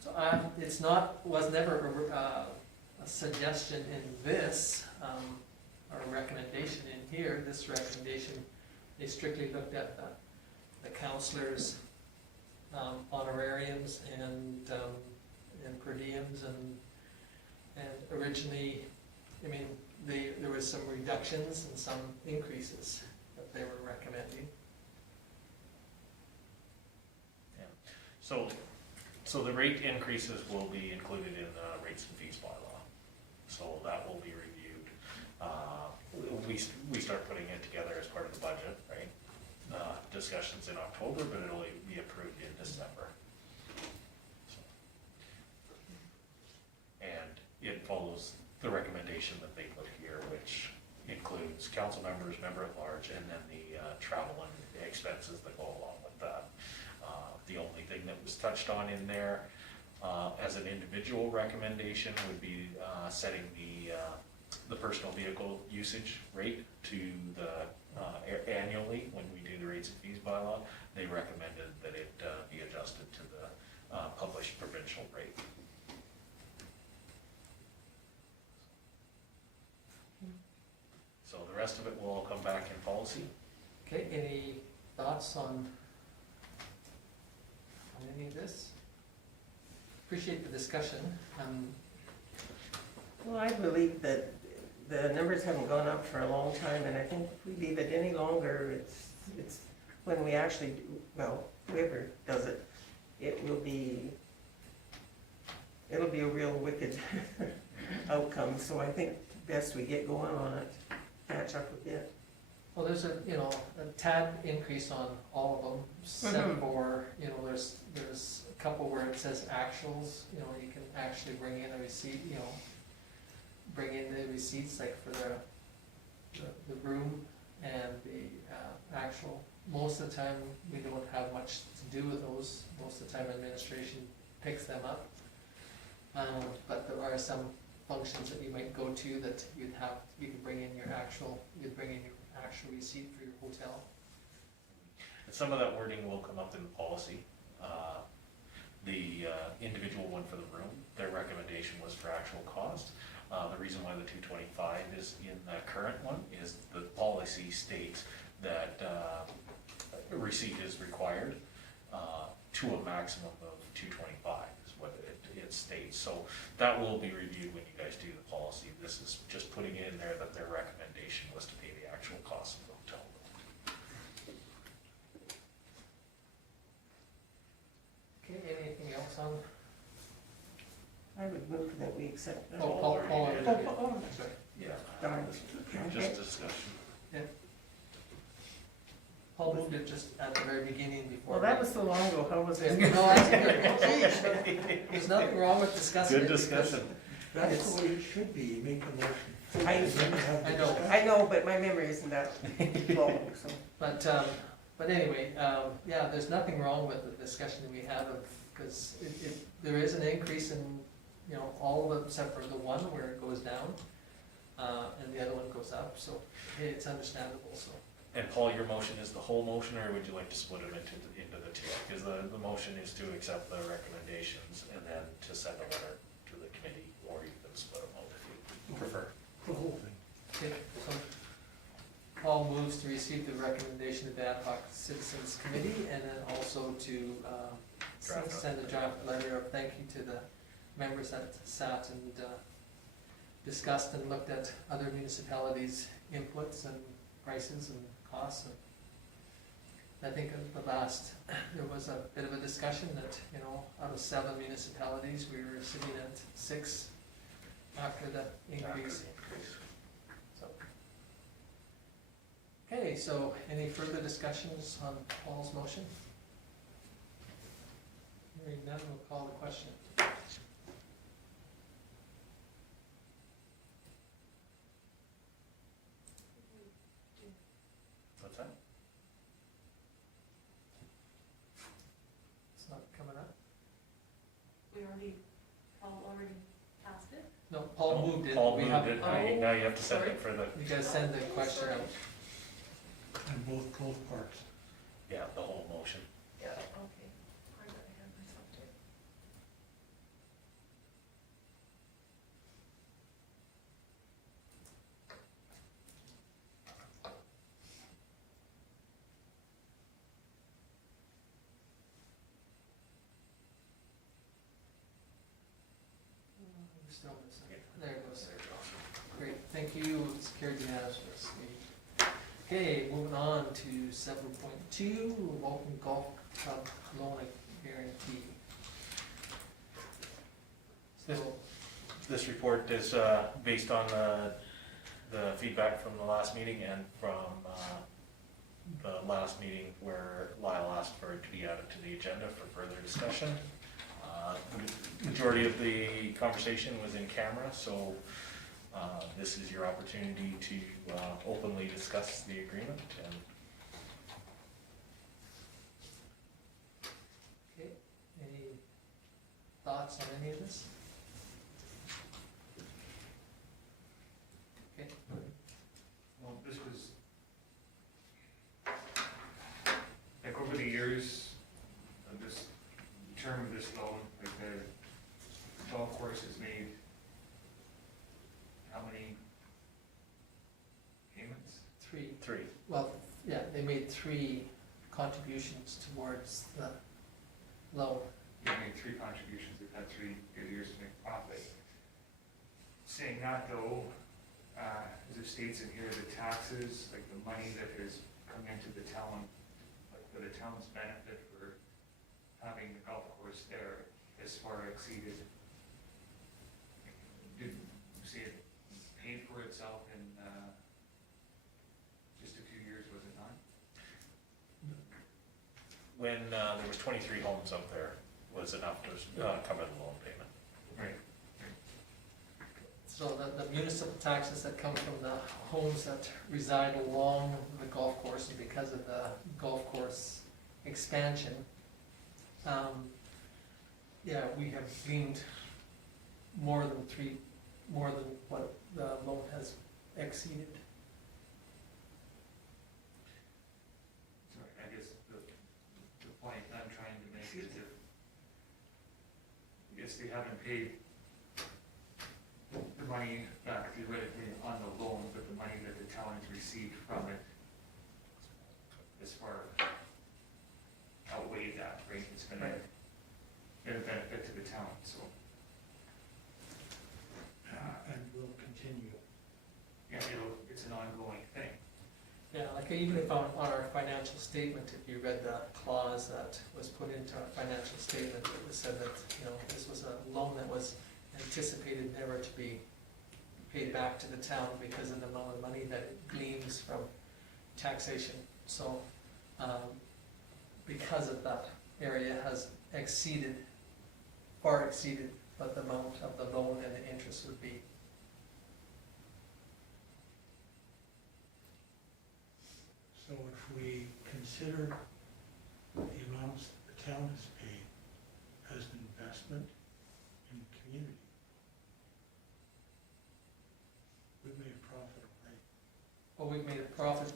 So it's not, was never a suggestion in this, or a recommendation in here. This recommendation, they strictly looked at the councillors' honorariums and per diems and originally, I mean, there was some reductions and some increases that they were recommending. So the rate increases will be included in the rates and fees bylaw. So that will be reviewed. We start putting it together as part of the budget, right? Discussions in October, but it'll be approved in December. So. And it follows the recommendation that they put here, which includes council members, member at large, and then the travel and expenses that go along with that. The only thing that was touched on in there as an individual recommendation would be setting the personal vehicle usage rate to the annually when we do the rates and fees bylaw. They recommended that it be adjusted to the published provincial rate. back in policy. Okay, any thoughts on any of this? Appreciate the discussion. Well, I believe that the numbers haven't gone up for a long time, and I think if we leave it any longer, it's when we actually, well, whoever does it, it'll be a real wicked outcome, so I think best we get going on it, catch up a bit. Well, there's a tad increase on all of them, except for, there's a couple where it says actuals, you can actually bring in a receipt, bring in the receipts, like for the room and the actual. Most of the time, we don't have much to do with those. Most of the time, administration picks them up. But there are some functions that you might go to that you can bring in your actual receipt for your hotel. And some of that wording will come up in the policy. The individual one for the room, their recommendation was for actual cost. The reason why the 225 is in the current one is the policy states that a receipt is required to a maximum of 225 is what it states. So that will be reviewed when you guys do the policy. This is just putting in there that their recommendation was to pay the actual cost of the hotel. Okay, anything else on? I would move that we accept that. Paul. Sorry. Yeah. Darn. Just discussion. Paul moved it just at the very beginning before. Well, that was so long ago, how was it? No, that's good. There's nothing wrong with discussing it. Good discussion. That's the way it should be, you make a motion. I know. I know, but my memory isn't that long, so. But anyway, yeah, there's nothing wrong with the discussion that we had because there is an increase in, all of them except for the one where it goes down, and the other one goes up, so it's understandable, so. And Paul, your motion is the whole motion, or would you like to split them into the two? Because the motion is to accept the recommendations and then to send a letter to the committee, or you can split them out if you prefer. The whole thing. Okay, so Paul moves to receive the recommendation of the Ad-hoc Citizens Committee and then also to send a draft letter of thank you to the members that sat and discussed and looked at other municipalities' inputs and prices and costs. And I think at the last, there was a bit of a discussion that, out of 7 municipalities, we were sitting at 6 after the increase. So. Okay, so any further discussions on Paul's motion? Hearing none, we'll call the question. What's that? It's not coming up. Paul already passed it? No, Paul moved it. Paul We moved have- it, now you have to send it for the, You guys send the question out. And both parts. yeah, the whole motion. Yeah, okay. I gotta have myself there. Still missing. There it goes. Great, thank you. It's carried unanimously. Okay, moving on to 7.2, Vulcan Golf Club loan guarantee. So, This report is based on the feedback from the last meeting and from the last meeting where Lyle asked for it to be added to the agenda for further discussion. The majority of the conversation was in camera, so this is your opportunity to openly discuss the agreement. And okay, any thoughts on any of this? Okay, Well, this was, like over the years of this term of this loan, like the golf course has made how many payments? 3. three. made 3 contributions towards the loan. We made 3 contributions, we've had 3 good years to make profit. Saying that though, as it states in here, the taxes, like the money that has come into the town, like for the town's benefit for having the golf course there, has far exceeded. Did you see it paid for itself in, just a few years, was it not? When there was 23 homes out there, was enough to cover the loan payment. Right. So the municipal taxes that come from the homes that reside along the golf course, and because of the golf course expansion, yeah, we have gleaned more than what the loan has exceeded. So I guess the point I'm trying to make is if, I guess they haven't paid the money back theoretically on the loan, but the money that the town has received from it as far outweighed that, right? It's been a benefit to the town, so, And will continue. yeah, it's an ongoing thing. Yeah, like even if on our financial statement, if you read the clause that was put into our financial statement, it was said that, you know, this was a loan that was anticipated never to be paid back to the town because of the amount of money that it gleans from taxation. So, because of that, area has far exceeded what the amount of the loan and the interest would be. So if we consider the amounts the town has paid as an investment in the community, we've made a profit already. Well, we've made a profit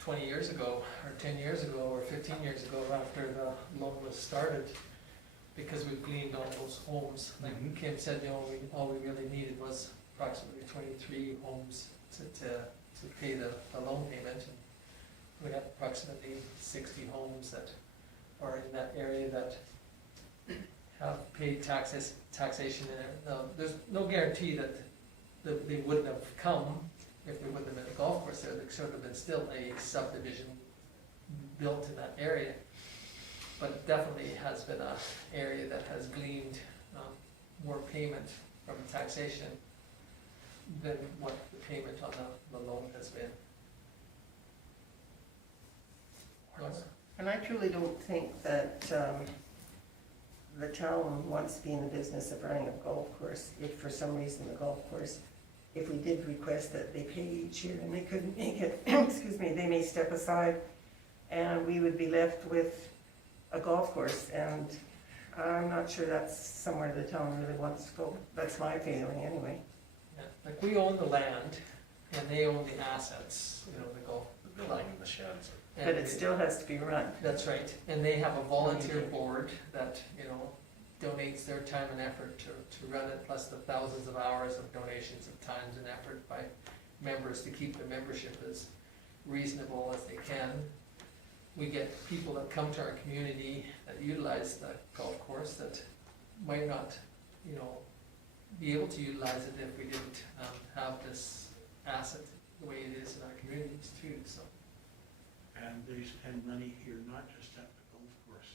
20 years ago, or 10 years ago, or 15 years ago after the loan was started, because we've gleaned all those homes. Like Kim said, you know, all we really needed was approximately 23 homes to pay the loan payment. And we have approximately 60 homes that are in that area that have paid taxation in it. There's no guarantee that they wouldn't have come if there wouldn't have been a golf course there. There should have been still a subdivision built in that area. But it definitely has been an area that has gleaned more payment from taxation than what the payment on the loan has been. And I truly don't think that the town wants to be in the business of running a golf course. If for some reason the golf course, if we did request that they pay each year and they couldn't make it, excuse me, they may step aside and we would be left with a golf course. And I'm not sure that's somewhere the town really wants to go. That's my feeling anyway. Yeah, like we own the land and they own the assets, you know, the golf. The building and the sheds. But it still has to be run. That's right, and they have a volunteer board that, you know, donates their time and effort to run it, plus the thousands of hours of donations of times and effort by members to keep the membership as reasonable as they can. We get people that come to our community that utilize the golf course that might not, you know, be able to utilize it if we didn't have this asset the way it is in our communities too, so. And they spend money here, not just at the golf course,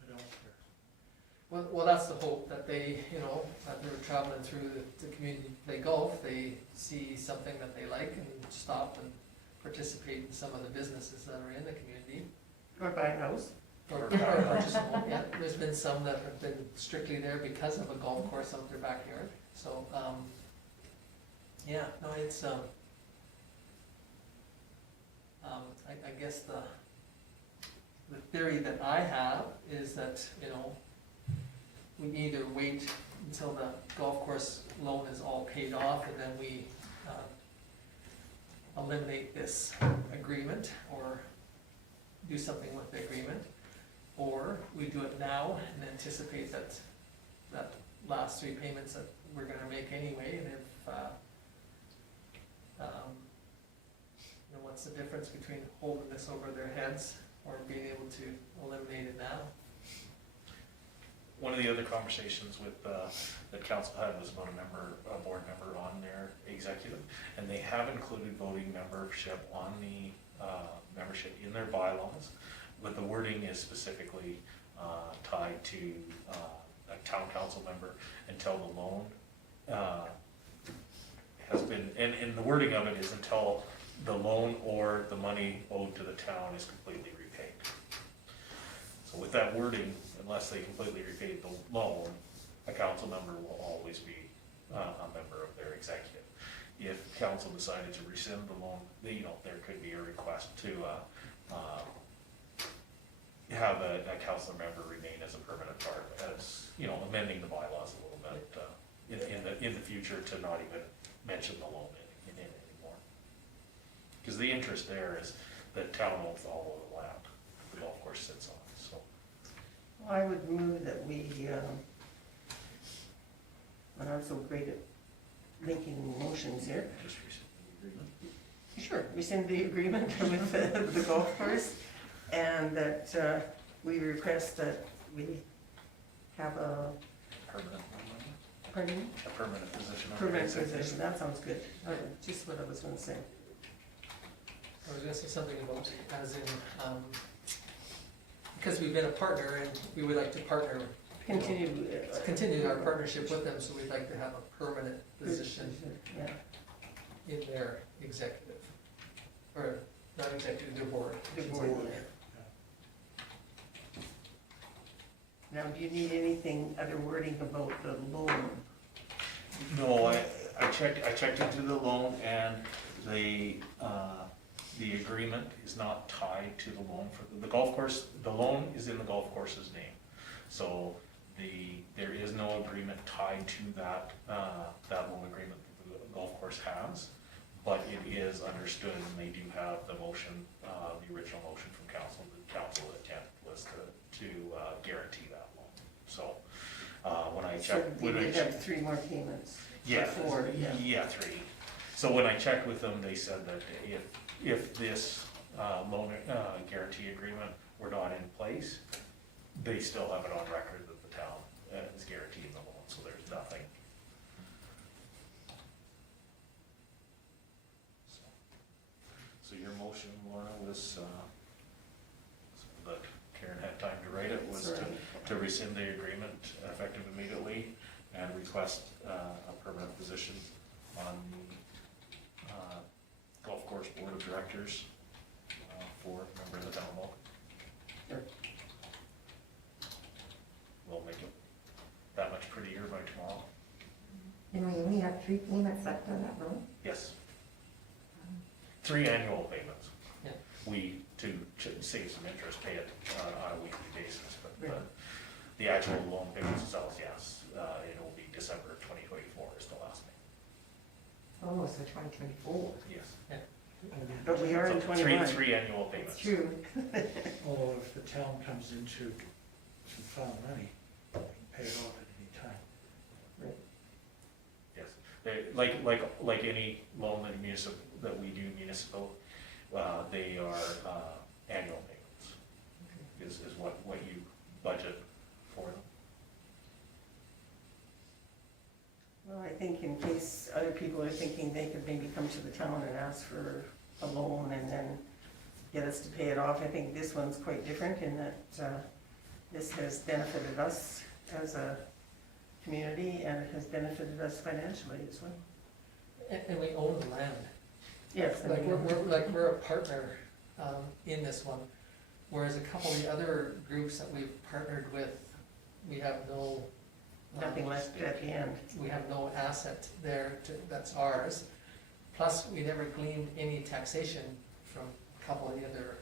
but elsewhere. Well, that's the hope, that they, you know, that they're traveling through the community, they golf, they see something that they like and stop and participate in some of the businesses that are in the community. Or buy a house. Or purchase a home, yeah, there's been some that have been strictly there because of a golf course out their backyard, so, yeah, no, it's, I guess the theory that I have is that, you know, we either wait until the golf course loan is all paid off and then we eliminate this agreement or do something with the agreement, or we do it now and anticipate that last 3 payments that we're gonna make anyway, and if you know, what's the difference between holding this over their heads or being able to eliminate it now? One of the other conversations with, that council had was about a board member on their executive, and they have included voting membership on the, membership in their bylaws, but the wording is specifically, tied to, a town council member until the loan, has been, and the wording of it is until the loan or the money owed to the town is completely repaid. So with that wording, unless they completely repay the loan, a council member will always be a member of their executive. If council decided to rescind the loan, there could be a request to have a council member remain as a permanent part, as, amending the bylaws a little bit in the future to not even mention the loan in it anymore. Because the interest there is that town owns all of the land the golf course sits on, so. I would move that we, and I'm so great at making motions here. Just rescind the agreement. Sure, rescind the agreement with the golf course, and that we request that we have a Permanent, pardon? a permanent position. on the Permanent executive. position, that sounds good. Just what I was gonna say. I was gonna say something about, as in, because we've been a partner and we would like to partner, continue our partnership with them, so we'd like to have a permanent position Yeah, in their executive, or not executive, their board. the board. Now, do you need anything, other wording about the loan? No, I checked into the loan, and the agreement is not tied to the loan for the golf course. The loan is in the golf course's name. So there is no agreement tied to that loan agreement that the golf course has, but it is understood, and they do have the motion, the original motion from council. The council intent was to guarantee that loan. So, when I So checked. we when I would checked- have 3 more payments. Yeah, Four, yeah. yeah, 3. So when I checked with them, they said that if this loan guarantee agreement were not in place, they still have it on record that the town is guaranteeing the loan, so there's nothing. So your motion, Laura, was, so that Karen had time to write it, was Sorry. to rescind the agreement effective immediately and request a permanent position on the golf course board of directors for member of the town hall. Sure. We'll make it that much prettier by tomorrow. And we only have 3 payments left on that loan? Yes. 3 annual payments. Yeah. We, to save some interest, pay it on a weekly basis, but Right. the actual loan payments themselves, yes, it will be December of 2024 is the last payment. Oh, so 2024. Yes. But we are in So 21. three annual payments. It's true. Although if the town comes into some found money, they can pay it off at any time. Yes, like any loan that we do municipal, they are annual payments, is what you budget for them. Well, I think in case other people are thinking they could maybe come to the town and ask for a loan and then get us to pay it off, I think this one's quite different in that this has benefited us as a community, and it has benefited us financially as well. And we own the land. Yes, I Like, mean, we're a partner in this one, whereas a couple of the other groups that we've partnered with, we have no. nothing left at the end. We have no asset there that's ours. Plus, we never gleaned any taxation from a couple of the other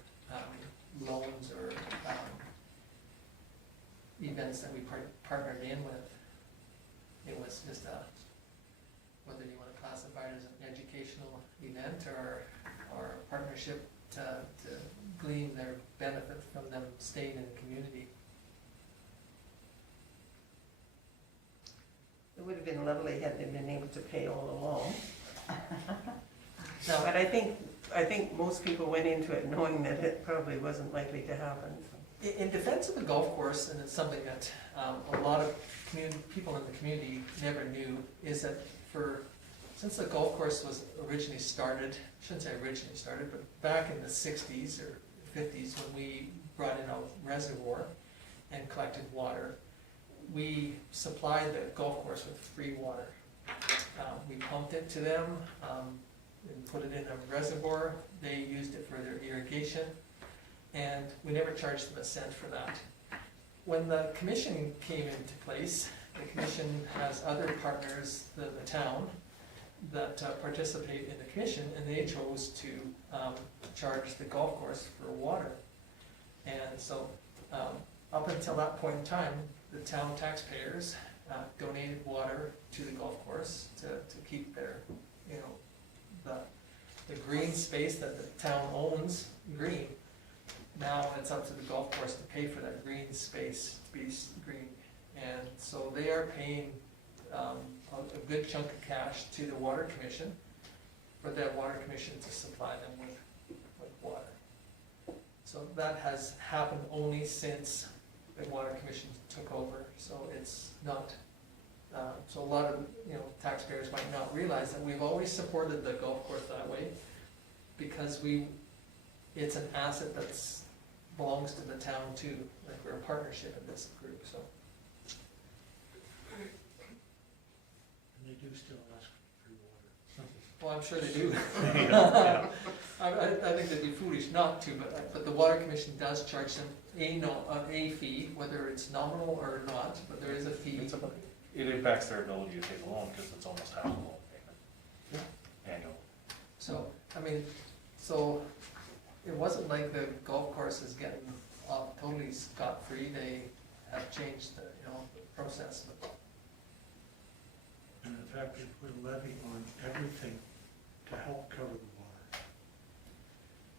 loans or events that we partnered in with. It was just whether you want to classify it as an educational event or a partnership to glean their benefit from them staying in the community. It would have been lovely had they been able to pay all along. Now, But I think I think most people went into it knowing that it probably wasn't likely to happen. So. In defense of the golf course, and it's something that a lot of people in the community never knew, is that since the golf course was originally started, I shouldn't say originally started, but back in the 60s or 50s when we brought in a reservoir and collected water, we supplied the golf course with free water. We pumped it to them and put it in a reservoir. They used it for their irrigation, and we never charged them a cent for that. When the commission came into place, the commission has other partners than the town that participate in the commission, and they chose to charge the golf course for water. And so up until that point in time, the town taxpayers donated water to the golf course to keep their, the green space that the town owns green. Now it's up to the golf course to pay for that green space to be green. And so they are paying a good chunk of cash to the water commission for that water commission to supply them with water. So that has happened only since the water commission took over. So it's not, so a lot of taxpayers might not realize that we've always supported the golf course that way, because it's an asset that's belongs to the town too. Like, we're a partnership in this group, so. And they do still ask for free water. Well, I'm sure they do. Yeah. I think they'd be foolish not to, but the water commission does charge them a fee, whether it's nominal or not, but there is a fee. It impacts their ability to pay the loan because it's almost half the loan payment. Annual. So, so it wasn't like the golf course is getting totally scot-free. They have changed the process. And in fact, they put a levy on everything to help cover the water.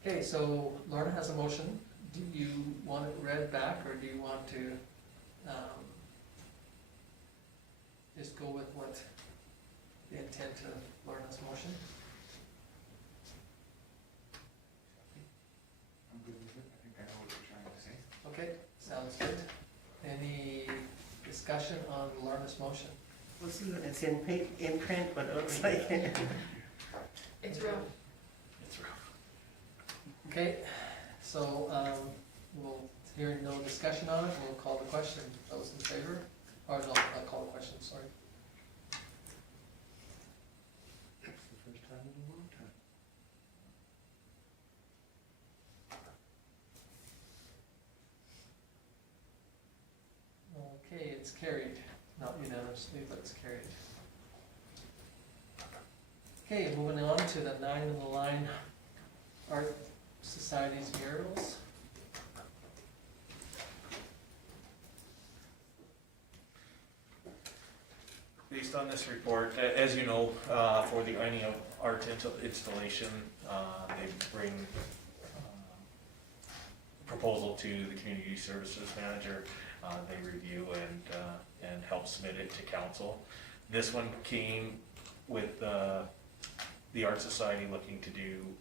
Okay, so Lorna has a motion. Do you want it read back, or do you want to just go with what the intent of Lorna's motion? I'm good with it. I think I know what you're trying to say. Okay, sounds good. Any discussion on Lorna's motion? We'll see when it's in print, what it looks like. It's real. It's rough. Okay, so we'll hear no discussion on it. We'll call the question. Those in favor? Or no, I'll call the question, sorry. It's the first time in a long time. Okay, it's carried. Not unanimously, but it's carried. Okay, moving on to the 9 in the line Art Society's murals. Based on this report, as you know, for the any art installation, they bring a proposal to the community services manager. They review and help submit it to council. This one came with the Art Society looking to do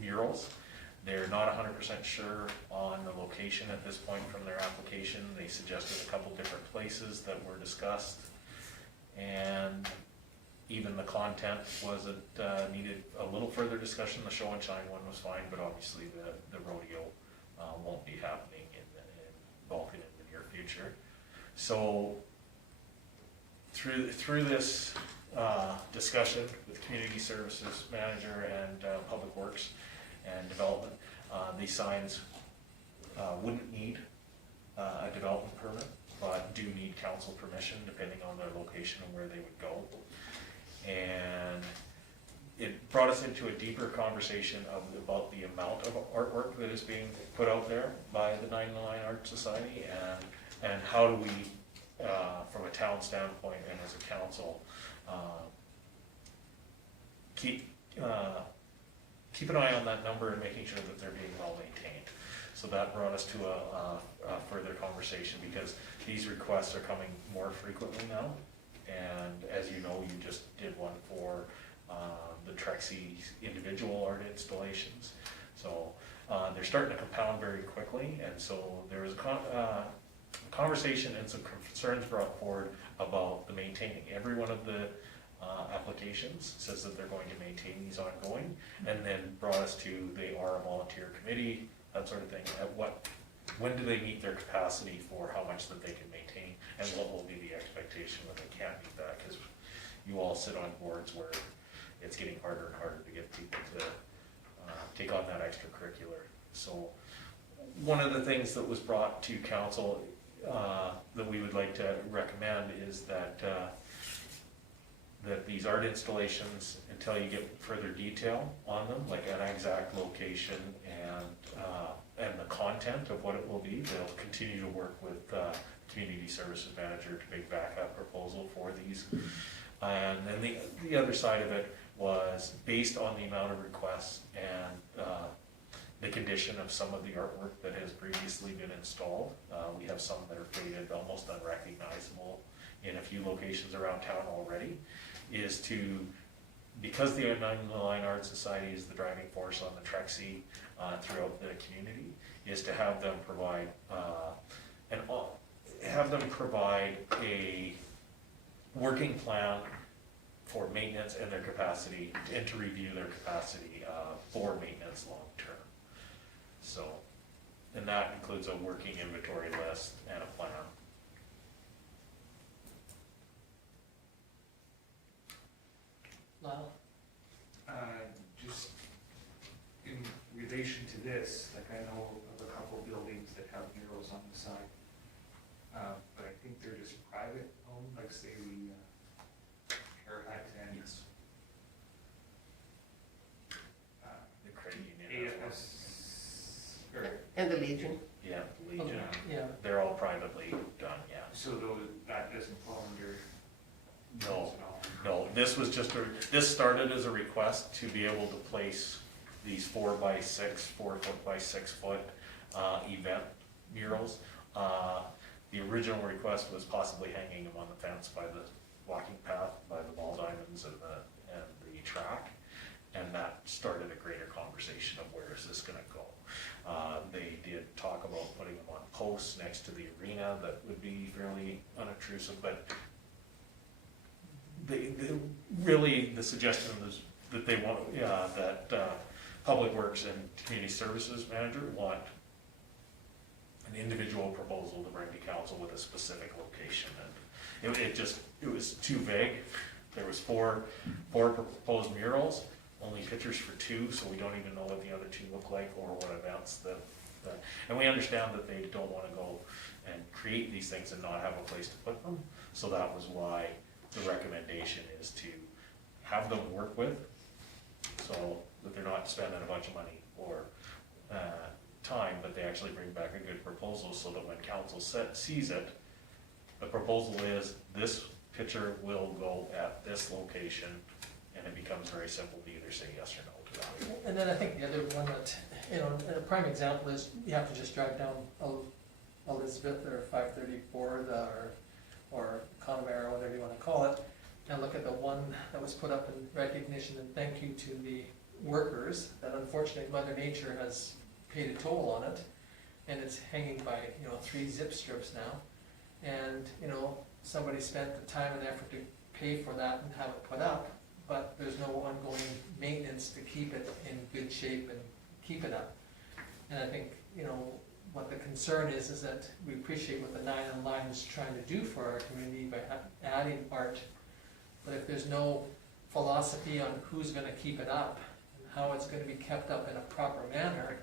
murals. They're not 100% sure on the location at this point from their application. They suggested a couple different places that were discussed, and even the content was needed a little further discussion. The show and shine one was fine, but obviously the rodeo won't be happening in Vulcan in the near future. So through this discussion with community services manager and public works and development, these signs wouldn't need a development permit, but do need council permission depending on their location and where they would go. And it brought us into a deeper conversation about the amount of artwork that is being put out there by the 9 in the Line Art Society, and how do we, from a town standpoint and as a council, keep an eye on that number and making sure that they're being well maintained. So that brought us to a further conversation, because these requests are coming more frequently now. And as you know, you just did one for the Trexie individual art installations. So they're starting to compound very quickly, and so there was a conversation and some concerns brought forward about the maintaining. Every one of the applications says that they're going to maintain these ongoing, and then brought us to they are a volunteer committee, that sort of thing. When do they meet their capacity for how much that they can maintain, and what will be the expectation when they can't meet that? Because you all sit on boards where it's getting harder and harder to get people to take on that extracurricular. So one of the things that was brought to council that we would like to recommend is that that these art installations, until you get further detail on them, like an exact location and the content of what it will be, they'll continue to work with community services manager to make backup proposal for these. And then the other side of it was based on the amount of requests and the condition of some of the artwork that has previously been installed. We have some that are faded, almost unrecognizable in a few locations around town already, is to, because the Line Art Society is the driving force on the Trexie throughout the community, is to have them provide a working plan for maintenance and their capacity, and to review their capacity for maintenance long term. So, and that includes a working inventory list and a plan. Lyle? Just in relation to this, like I know of a couple buildings that have murals on the side, but I think they're just private owned, like say the Hair Hut and Yes. The credit union. AFS, or, And the Legion. Yeah, Legion. Yeah, They're all privately done, yeah. so those, that doesn't fall under. No, no, this was just this started as a request to be able to place these 4x6, 4 foot by 6 foot event murals. The original request was possibly hanging them on the fence by the walking path, by the ball diamonds and the track. And that started a greater conversation of where is this gonna go. They did talk about putting them on posts next to the arena that would be fairly unobtrusive, but really the suggestion was that they want, that Public Works and Community Services Manager want an individual proposal to bring to council with a specific location. And it was too vague. There was four proposed murals, only pictures for 2, so we don't even know what the other 2 look like or what events and we understand that they don't want to go and create these things and not have a place to put them. So that was why the recommendation is to have them work with, so that they're not spending a bunch of money or time, but they actually bring back a good proposal, so that when council sees it, the proposal is this picture will go at this location, and it becomes very simple to either say yes or no to that. and then I think the other one that, a prime example is you have to just drive down Elizabeth or 534, or Connemara, whatever you want to call it, and look at the one that was put up in recognition and thank you to the workers that unfortunately Mother Nature has paid a toll on it, and it's hanging by 3 zip strips now, and somebody spent the time and effort to pay for that and have it put up, but there's no ongoing maintenance to keep it in good shape and keep it up. And I think what the concern is that we appreciate what the Nine and Line is trying to do for our community by adding art, but if there's no philosophy on who's going to keep it up and how it's going to be kept up in a proper manner,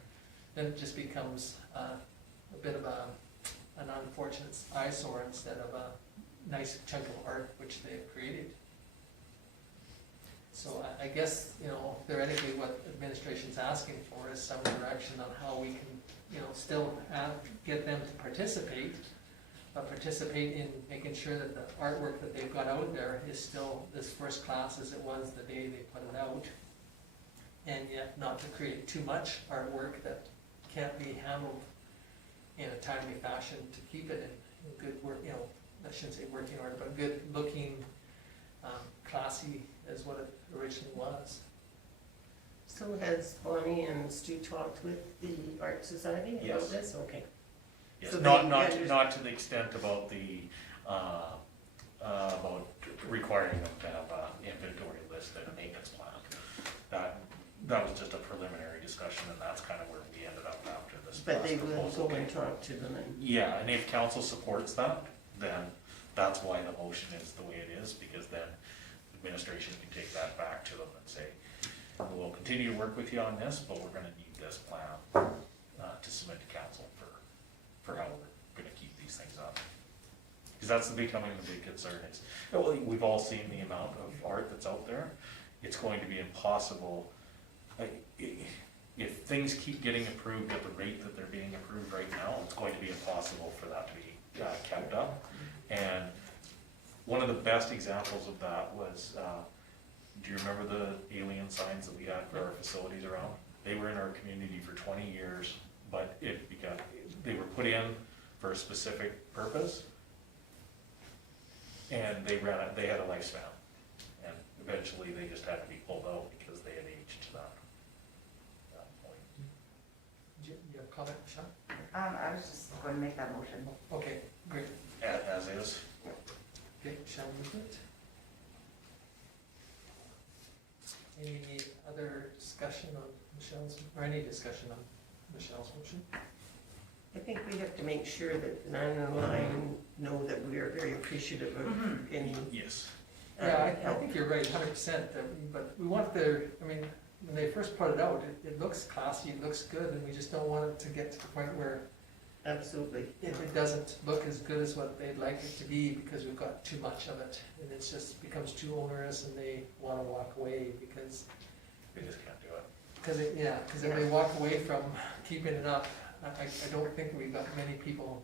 then it just becomes a bit of an unfortunate eyesore instead of a nice chunk of art which they've created. So I guess theoretically what administration's asking for is some direction on how we can still get them to participate, but participate in making sure that the artwork that they've got out there is still as first class as it was the day they put it out, and yet not to create too much artwork that can't be handled in a timely fashion to keep it in good work, I shouldn't say working order, but good looking classy as what it originally was. So has Bonnie and Stu talked with the Art Society about Yes. this? Okay. Yes, So not, they- not, they not to the extent about the, about requiring them to have an inventory list and a maintenance plan. That was just a preliminary discussion, and that's kind of where we ended up after this. But they last will proposal go and came. talk to them and, Yeah, and if council supports that, then that's why the motion is the way it is, because then administration can take that back to them and say, we'll continue to work with you on this, but we're gonna need this plan to submit to council for how we're gonna keep these things up. Because that's becoming the big concern is, well, we've all seen the amount of art that's out there. It's going to be impossible, if things keep getting approved at the rate that they're being approved right now, it's going to be impossible for that to be kept up. And one of the best examples of that was, do you remember the alien signs that we had for our facilities around? They were in our community for 20 years, but they were put in for a specific purpose, and they had a lifespan. And eventually they just had to be pulled out because they had aged to that point. Do you have a comment, Michelle? I was just going to make that motion. Okay, great. As is. Okay, shall we move it? Any other discussion on Michelle's, or any discussion on Michelle's motion? I think we have to make sure that Nine and Line know that we are very appreciative of any. Yes. Yeah, I think you're right, 100%, but we want I mean, when they first put it out, it looks classy, it looks good, and we just don't want it to get to the point where Absolutely. it doesn't look as good as what they'd like it to be, because we've got too much of it, and it's just becomes too onerous, and they wanna walk away, because They just can't do it. Because if they walk away from keeping it up, I don't think we've got many people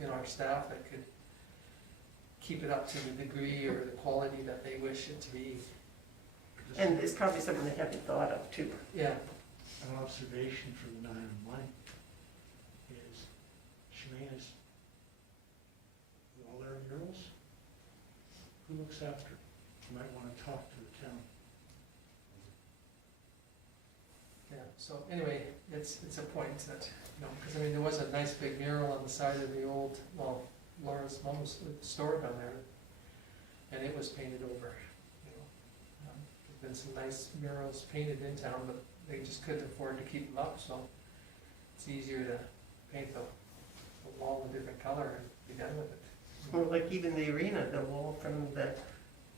in our staff that could keep it up to the degree or the quality that they wish it to be. And it's probably something they haven't thought of too. Yeah, An observation from the 9 and Line is Shemaines, with all their murals, who looks after it? You might want to talk to the town. yeah, so anyway, it's a point that, because I mean, there was a nice big mural on the side of the old, Laura's mom's store down there, and it was painted over, There's been some nice murals painted in town, but they just couldn't afford to keep them up, so it's easier to paint the wall a different color and be done with it. Well, like even the arena, the wall from the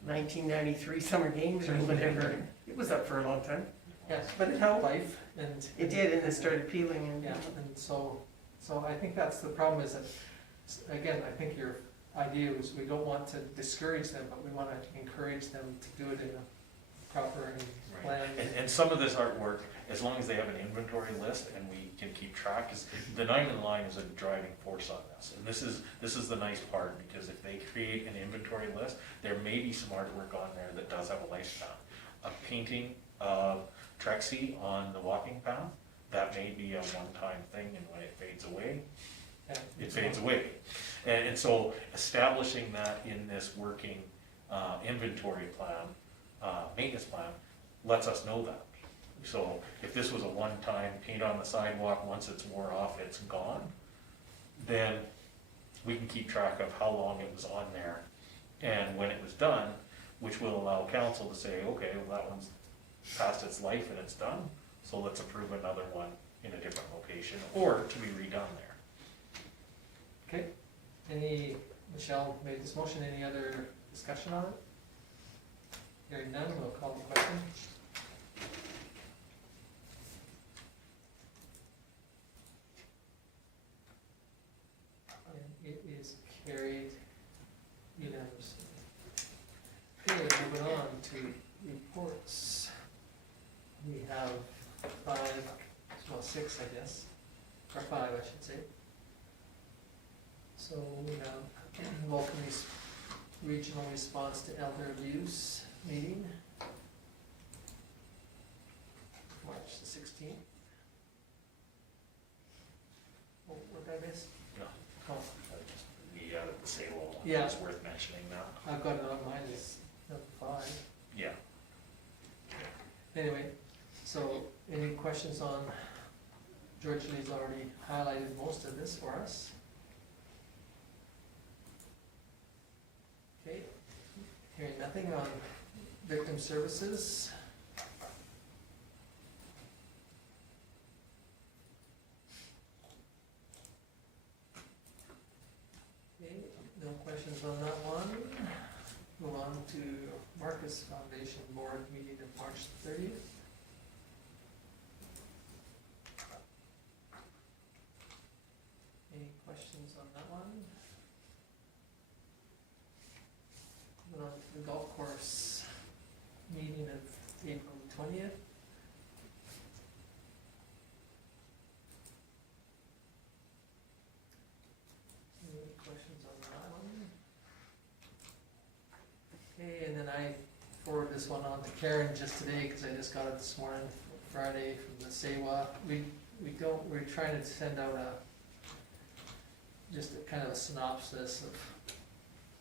1993 Summer Games or whatever, it was up for a long time. Yeah, but it held life, and. It did, and it started peeling and. Yeah, and so I think that's the problem is that, again, I think your idea was we don't want to discourage them, but we want to encourage them to do it in a proper and planned. And some of this artwork, as long as they have an inventory list and we can keep track, is the 9 and Line is a driving force on this. And this is the nice part, because if they create an inventory list, there may be some artwork on there that does have a lifespan. A painting of Trexie on the walking path, that may be a one-time thing, and when it fades away, Yeah. it fades away. And so establishing that in this working inventory plan, maintenance plan, lets us know that. So if this was a one-time paint on the sidewalk, once it's wore off, it's gone, then we can keep track of how long it was on there and when it was done, which will allow council to say, okay, well, that one's past its life and it's done, so let's approve another one in a different location, or to be redone there. Okay, Michelle made this motion, any other discussion on it? Hearing none, we'll call the question. And it is carried unanimously. Okay, moving on to reports. We have 6, I guess, or 5, I should say. So we have Vulcan Regional Response to Elder Abuse meeting, March the 16th. Oh, what did I miss? No. Oh, We added the sale, Yeah. it's worth mentioning now. I've got it on mine, it's, Anyway, so any questions on, George Lee's already highlighted most of this for us. Okay, hearing nothing on victim services. Okay, no questions on that one. Move on to Marcus Foundation Board meeting of March 30th. Any questions on that one? Moving on to the golf course meeting of April 20th. Any questions on that one? Okay, and then I forwarded this one on to Karen just today, because I just got it this morning, Friday, from the SEWA. We're trying to send out just a kind of a synopsis of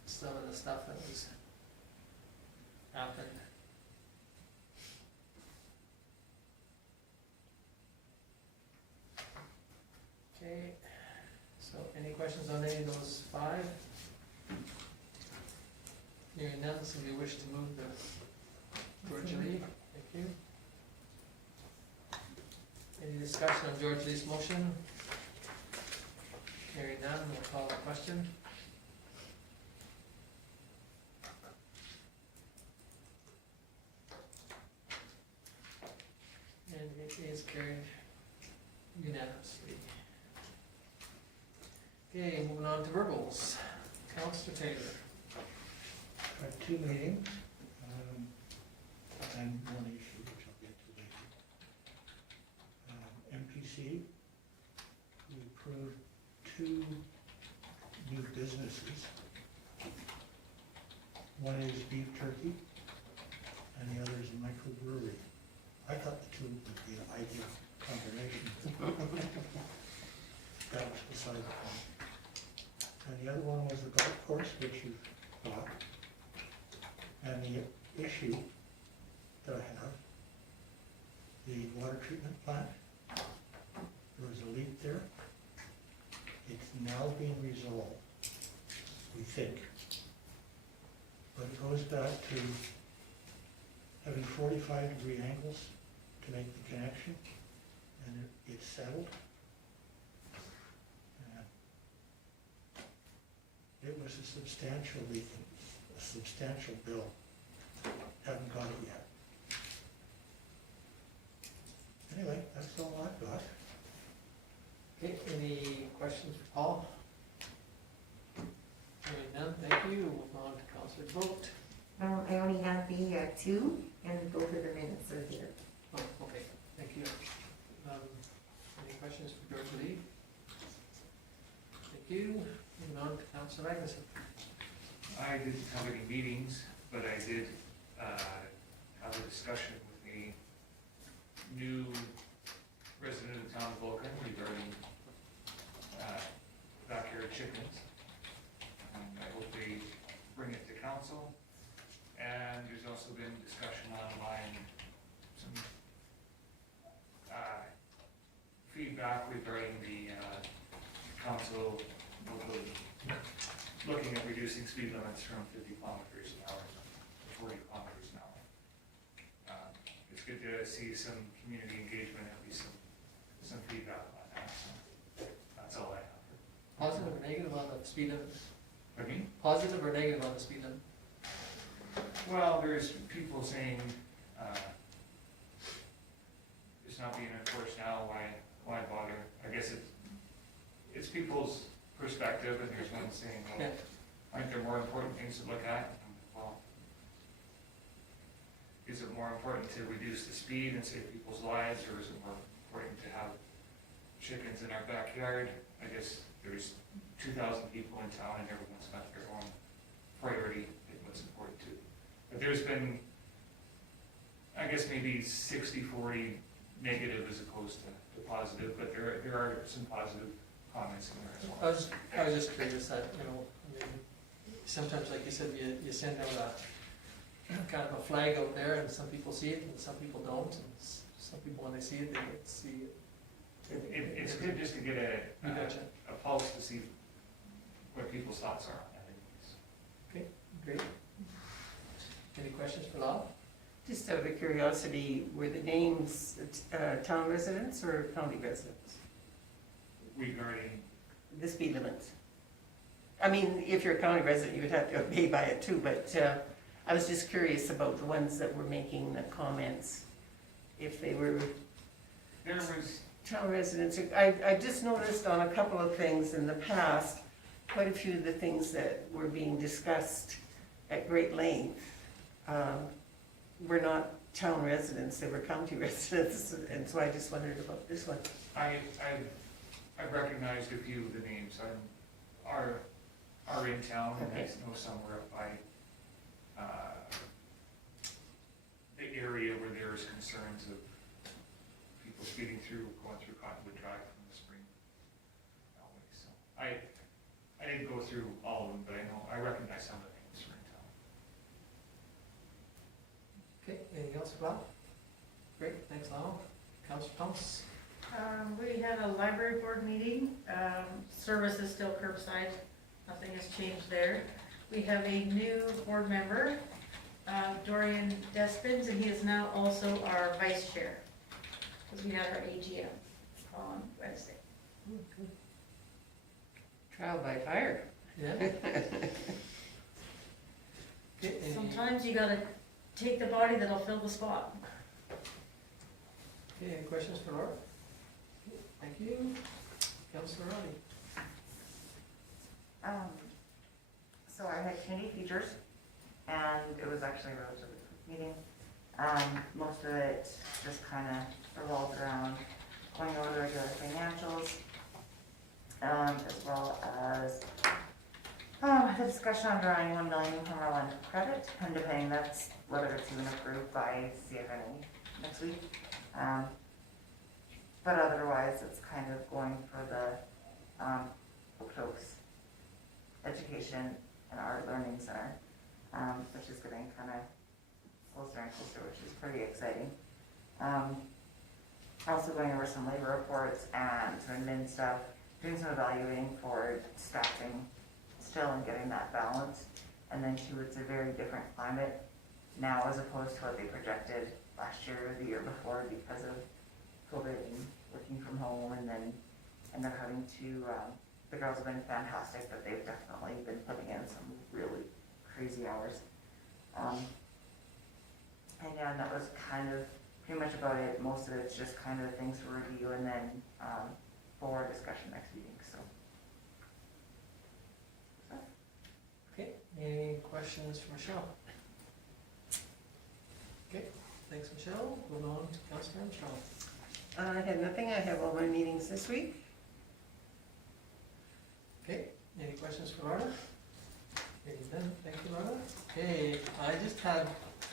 some of the stuff that was happened. Okay, so any questions on any of those 5? Hearing none, somebody wish to move the George Lee? Thank you. Any discussion on George Lee's motion? Hearing none, we'll call the question. And it is carried unanimously. Okay, moving on to verbals. Councillor Taylor. Had 2 meetings, and 1 issue, which I'll get to later. MPC, we approved 2 new businesses. One is beef jerky, and the other is a microbrewery. I thought the 2 would be an ideal combination. That was beside the point. And the other one was the golf course, which you bought. And the issue that I have, the water treatment plant, there was a leak there. It's now being resolved, we think. But it goes back to having 45-degree angles to make the connection, and it's settled. And it was a substantial leak, a substantial bill. Haven't got it yet. Anyway, that's all I've got. Okay, any questions for Paul? Hearing none, thank you. Move on to Councillor Vogt. I only have the 2, and both of the minutes are here. Oh, okay, thank you. Any questions for George Lee? Thank you. Moving on to Councillor Magnuson. I didn't have any meetings, but I did have a discussion with the new resident of town of Vulcan regarding backyard chickens. I hope they bring it to council. And there's also been discussion online, some feedback regarding the council looking at reducing speed limits from 50 kilometers an hour to 40 kilometers an hour. It's good to see some community engagement, at least some feedback on that. So that's all I have. Positive or negative on the speed limit? Pardon me? Positive or negative on the speed limit? Well, there's people saying it's not being enforced now, why bother? I guess it's people's perspective, and there's one saying, well, aren't there more important things to look at? Well, is it more important to reduce the speed and save people's lives, or is it more important to have chickens in our backyard? I guess there's 2,000 people in town, and everyone's got their own priority in what's important to. But there's been, I guess, maybe 60-40 negative as opposed to positive, but there are some positive comments in there as well. I was just curious that, I mean, sometimes, like you said, you send out kind of a flag out there, and some people see it and some people don't, and some people, when they see it, they don't see it. It's good just to get You gotcha. a pulse to see what people's thoughts are on that anyways. Great. Any questions for Lyle? Just out of curiosity, were the names town residents or county residents? Regarding, The speed limits? I mean, if you're a county resident, you would have to obey by it too, but I was just curious about the ones that were making the comments. If they were there was, town residents, I just noticed on a couple of things in the past, quite a few of the things that were being discussed at great length were not town residents, they were county residents, and so I just wondered about this one. I've recognized a few of the names, are in town, and I Okay. know some were up by, the area where there is concerns of people speeding through, going through Cottonwood Drive from the spring that way, so. I didn't go through all of them, but I recognize some of the names for in town. Okay, anything else for Lyle? Great, thanks Lyle. Councilor Thomas? We had a library board meeting, service is still curbside, nothing has changed there. We have a new board member, Dorian Despins, and he is now also our vice chair, because we had our AGM on Wednesday. Trial by fire. Yeah. Okay, any- Sometimes you gotta take the body that'll fill the spot. Okay, any questions for Laura? Thank you. Councilor Roddy? So I had community features, and it was actually a relatively quick meeting. Most of it just kind of revolved around going over the regular financials, as well as the discussion on drawing $1 million from our line of credit, and depending that's whether it's even approved by CFNE next week. But otherwise, it's kind of going for the Oak Oaks Education and Art Learning Center, which is getting kind of closer and closer, which is pretty exciting. Also going over some labor reports and some admin stuff, doing some evaluating for staffing still and getting that balance. And then too, it's a very different climate now as opposed to what they projected last year or the year before because of COVID and working from home, and then end up having to, the girls have been fantastic, but they've definitely been putting in some really crazy hours. And yeah, that was kind of pretty much about it. Most of it's just kind of things for review and then for discussion next meeting, so. Okay, any questions for Michelle? Okay, thanks Michelle. Moving on to Councilor Armstrong. I had nothing, I have all my meetings this week. Okay, any questions for Laura? Okay, then, thank you, Laura. Okay, I just had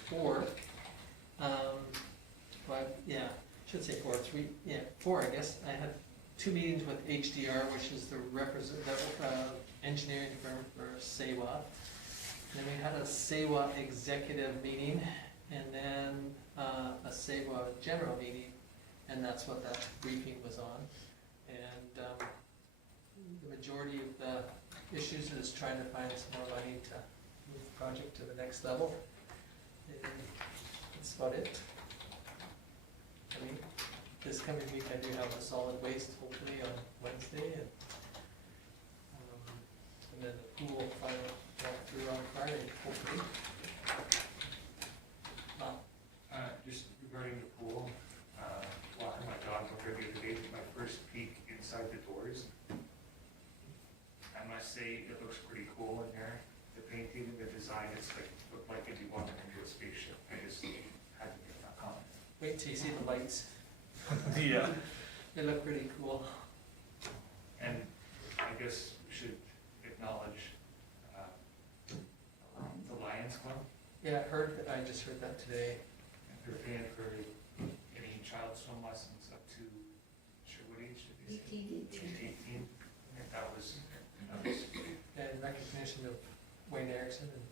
four. But yeah, should say four, four, I guess. I had 2 meetings with HDR, which is the engineering firm for SEWA. Then we had a SEWA executive meeting, and then a SEWA general meeting, and that's what that briefing was on. And the majority of the issues is trying to find some more money to move the project to the next level. And that's about it. I mean, this coming week I do have the solid waste hopefully on Wednesday, and then the pool final walkthrough on Friday, hopefully. Just regarding the pool, walking my dog over the other day, my first peek inside the doors. I must say, it looks pretty cool in there. The painting, the design, it's like, looked like it'd be walking into a spaceship. I just had to get that comment. Wait till you see the lights. Yeah. They look pretty cool. And I guess we should acknowledge the Lions Club. Yeah, I just heard that today. They're paying for any child swim lessons up to, sure, what age did they say? 18. I think that was In recognition of Wayne Erickson and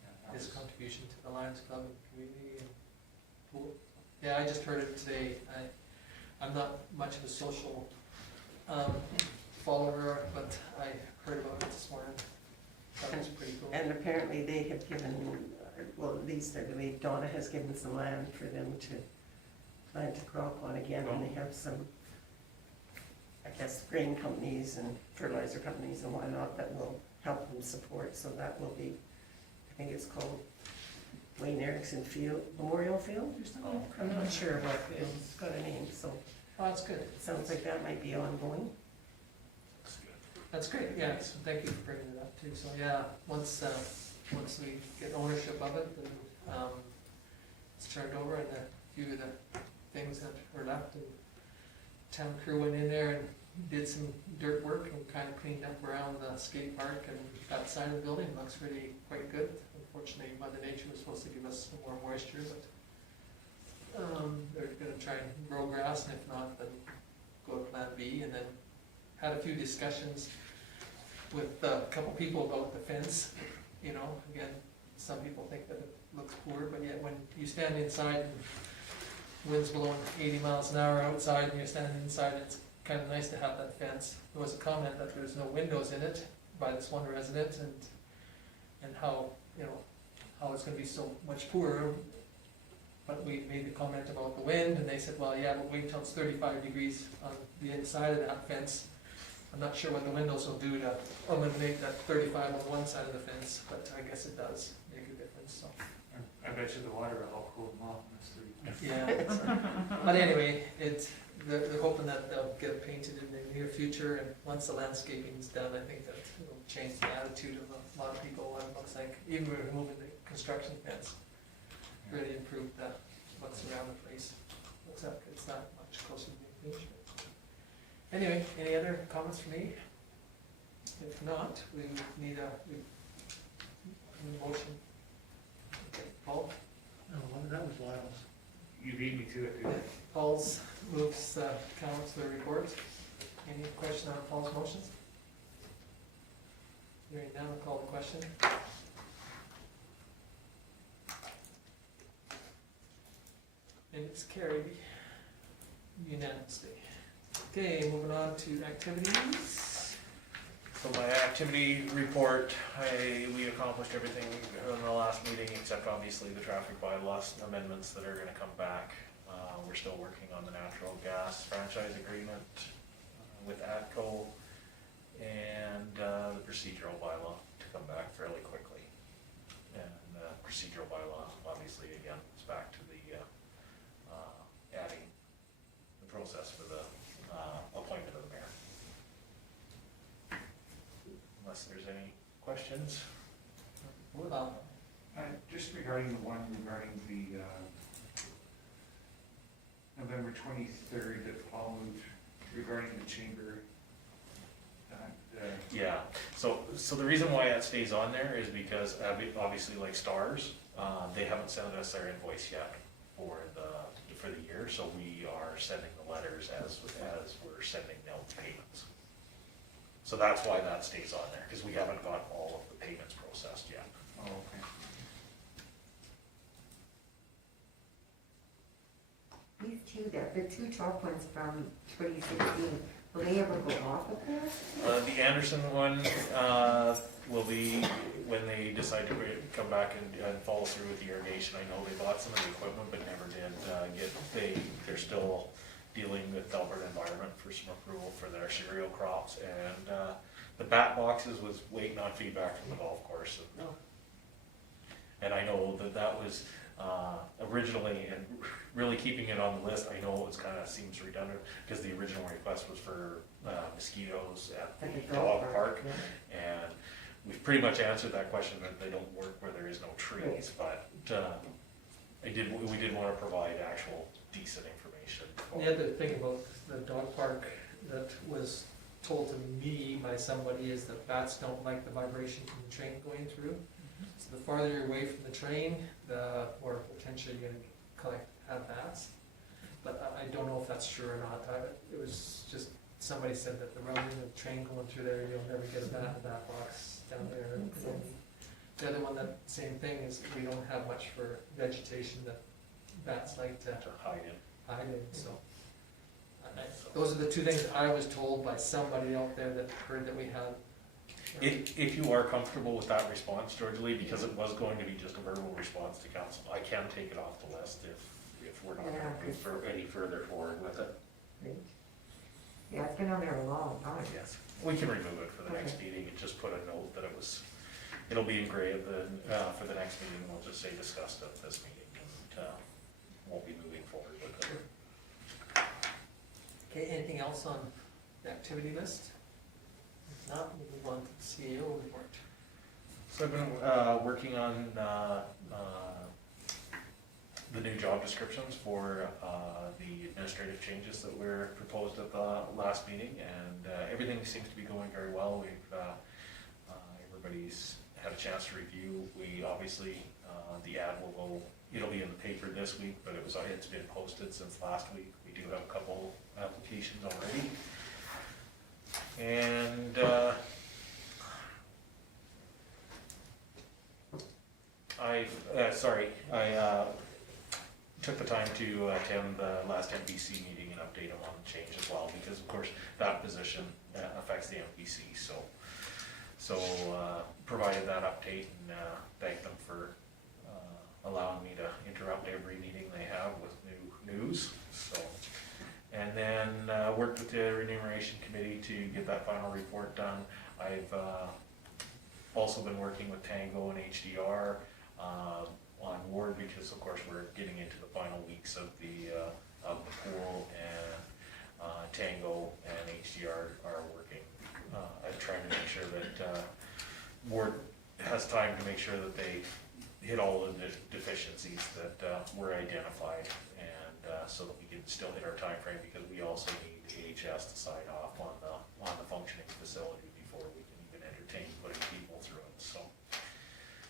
yeah, that his was- contribution. contribution to the Lions Club and community and pool. Yeah, I just heard it today. I'm not much of a social follower, but I heard about it this morning. That was pretty cool. And apparently they have given, well, at least I believe Donna has given some land for them to plant a crop on again, and they have some, I guess, grain companies and fertilizer companies and whatnot that will help them support, so that will be, I think it's called Wayne Erickson Field, Memorial Field or something? I'm not sure what, it's got a name, so Oh, that's good. it sounds like that might be ongoing. That's great, yeah, so thank you for bringing it up too. So, yeah, once we get ownership of it, then, it's turned over and a few of the things that were left, and town crew went in there and did some dirt work and kind of cleaned up around the skate park and that side of the building. Looks really quite good. Unfortunately, Mother Nature was supposed to give us some more moisture, but they're gonna try and grow grass, and if not, then go to plan B. And then had a few discussions with a couple people about the fence. You know, again, some people think that it looks poor, but yet when you stand inside and wind's blowing 80 miles an hour outside and you're standing inside, it's kind of nice to have that fence. There was a comment that there's no windows in it by this one resident, and how, you know, how it's gonna be so much poorer. But we made the comment about the wind, and they said, well, yeah, but wait till it's 35 degrees on the inside of that fence. I'm not sure what the windows will do to eliminate that 35 on one side of the fence, but I guess it does make a difference, so. I bet you the water will help cool them off, honestly. Yeah, but anyway, they're hoping that they'll get it painted in the near future, and once the landscaping's done, I think that it'll change the attitude of a lot of people. What it looks like, even removing the construction fence, really improved the looks around the place. Looks like it's not much closer to being finished. Anyway, any other comments from me? If not, we need a motion. Okay, Paul? No, that was Lyle's. You beat me to it, dude. Paul's moves councillor report. Any question on Paul's motions? Hearing none, I'll call the question. And it's carried unanimously. Okay, moving on to activities. So my activity report, we accomplished everything in the last meeting, except obviously the traffic bylaws amendments that are gonna come back. We're still working on the natural gas franchise agreement with ADCO, and the procedural bylaw to come back fairly quickly. And procedural bylaw, obviously, again, is back to the adding the process for the appointment of the mayor. Unless there's any questions. Just regarding the one regarding the November 23rd that Paul moved regarding the chamber. Yeah, so the reason why that stays on there is because obviously like Stars, they haven't sent us their invoice yet for the year, so we are sending the letters as we're sending out payments. So that's why that stays on there, because we haven't got all of the payments processed yet. Oh, okay. These two, the two top ones from 2016, will they ever go off of there? The Anderson one will be when they decide to come back and follow through with the irrigation. I know they bought some of the equipment, but never did they're still dealing with Alberta Environment for some approval for their cereal crops, and the bat boxes was waiting on feedback from the golf course. And I know that was originally, and really keeping it on the list, I know it seems redundant, because the original request was for mosquitoes at the dog park, and we've pretty much answered that question, that they don't work where there is no trees, but we did want to provide actual decent information. The other thing about the dog park that was told to me by somebody is that bats don't like the vibration from the train going through. So the farther you're away from the train, the more potential you're gonna have bats. But I don't know if that's true or not. It was just, somebody said that the round of the train going through there, you'll never get a bat in that box down there. the other one, that same thing, is we don't have much for vegetation that bats like to To hide it. hide in, so. Those are the two things I was told by somebody out there that heard that we had. If you are comfortable with that response, George Lee, because it was going to be just a verbal response to council, I can take it off the list if we're not Yeah. moving any further forward with it. Yeah, it's been on there a long time. Yes. We can remove it for the next meeting and just put a note that it'll be engraved for the next meeting. We'll just say discussed at this meeting and won't be moving forward with it. Okay, anything else on the activity list? If not, we'll move on to the CEO report. So I've been working on the new job descriptions for the administrative changes that were proposed at the last meeting, and everything seems to be going very well. We've everybody's had a chance to review. We obviously the ad it'll be in the paper this week, but it's been posted since last week. We do have a couple applications already, and I took the time to attend the last MPC meeting and update them on the change as well, because of course that position affects the MPC. So provided that update and thanked them for allowing me to interrupt every meeting they have with new news. So, and then worked with the remuneration committee to get that final report done. I've also been working with Tango and HDR on Ward, because of course we're getting into the final weeks of the pool, and Tango and HDR are working at trying to make sure that Ward has time to make sure that they hit all of the deficiencies that were identified, and so that we can still hit our time frame, because we also need AHS to sign off on the functioning facility before we can even entertain putting people through it.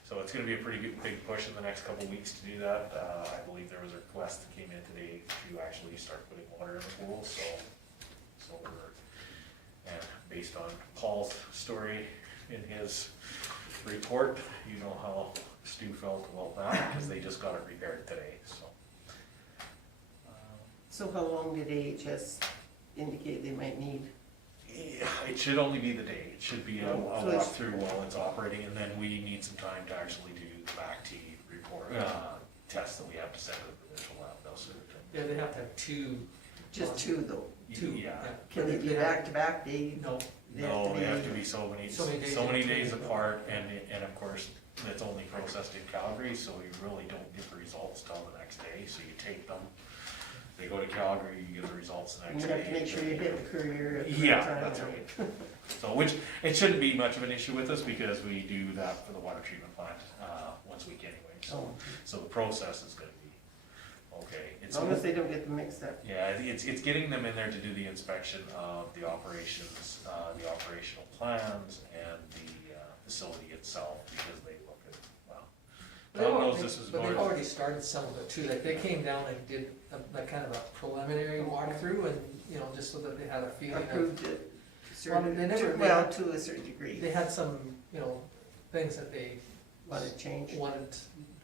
So it's going to be a pretty big push in the next couple of weeks to do that. I believe there was a request that came in today to actually start putting water in the pool. So and based on Paul's story in his report, you know how Stu felt about that, because they just got it repaired today. So how long did AHS indicate they might need? It should only be the day. It should be a So it's- walkthrough while it's operating, and then we need some time to actually do the back T report, test that we have to send to the provincial lab, those sort of things. Yeah, they have to have two. Just two though? Two. Yeah. Can they be back-to-back days? No, No, they have to be so many days apart. apart, and of course, it's only processed in Calgary, so you really don't get the results till the next day, so you take them. They go to Calgary, you get the results the And next you day. have to make sure you hit the courier at the right Yeah, time. that's right. So, which, it shouldn't be much of an issue with us, because we do that for the water treatment plant, once a week anyway, Oh, so the process is gonna be okay. as long as they don't get them mixed up. Yeah, it's getting them in there to do the inspection of the operations, the operational plans, and the facility itself, because they look at, well, Tom knows this is but they've going. already started some of it too. Like they came down and did a kind of a preliminary walkthrough, and, you know, just so that they had a feeling of. Approved it. Well, they never- Well, to a certain degree. They had some, you know, things that they Wanted change. wanted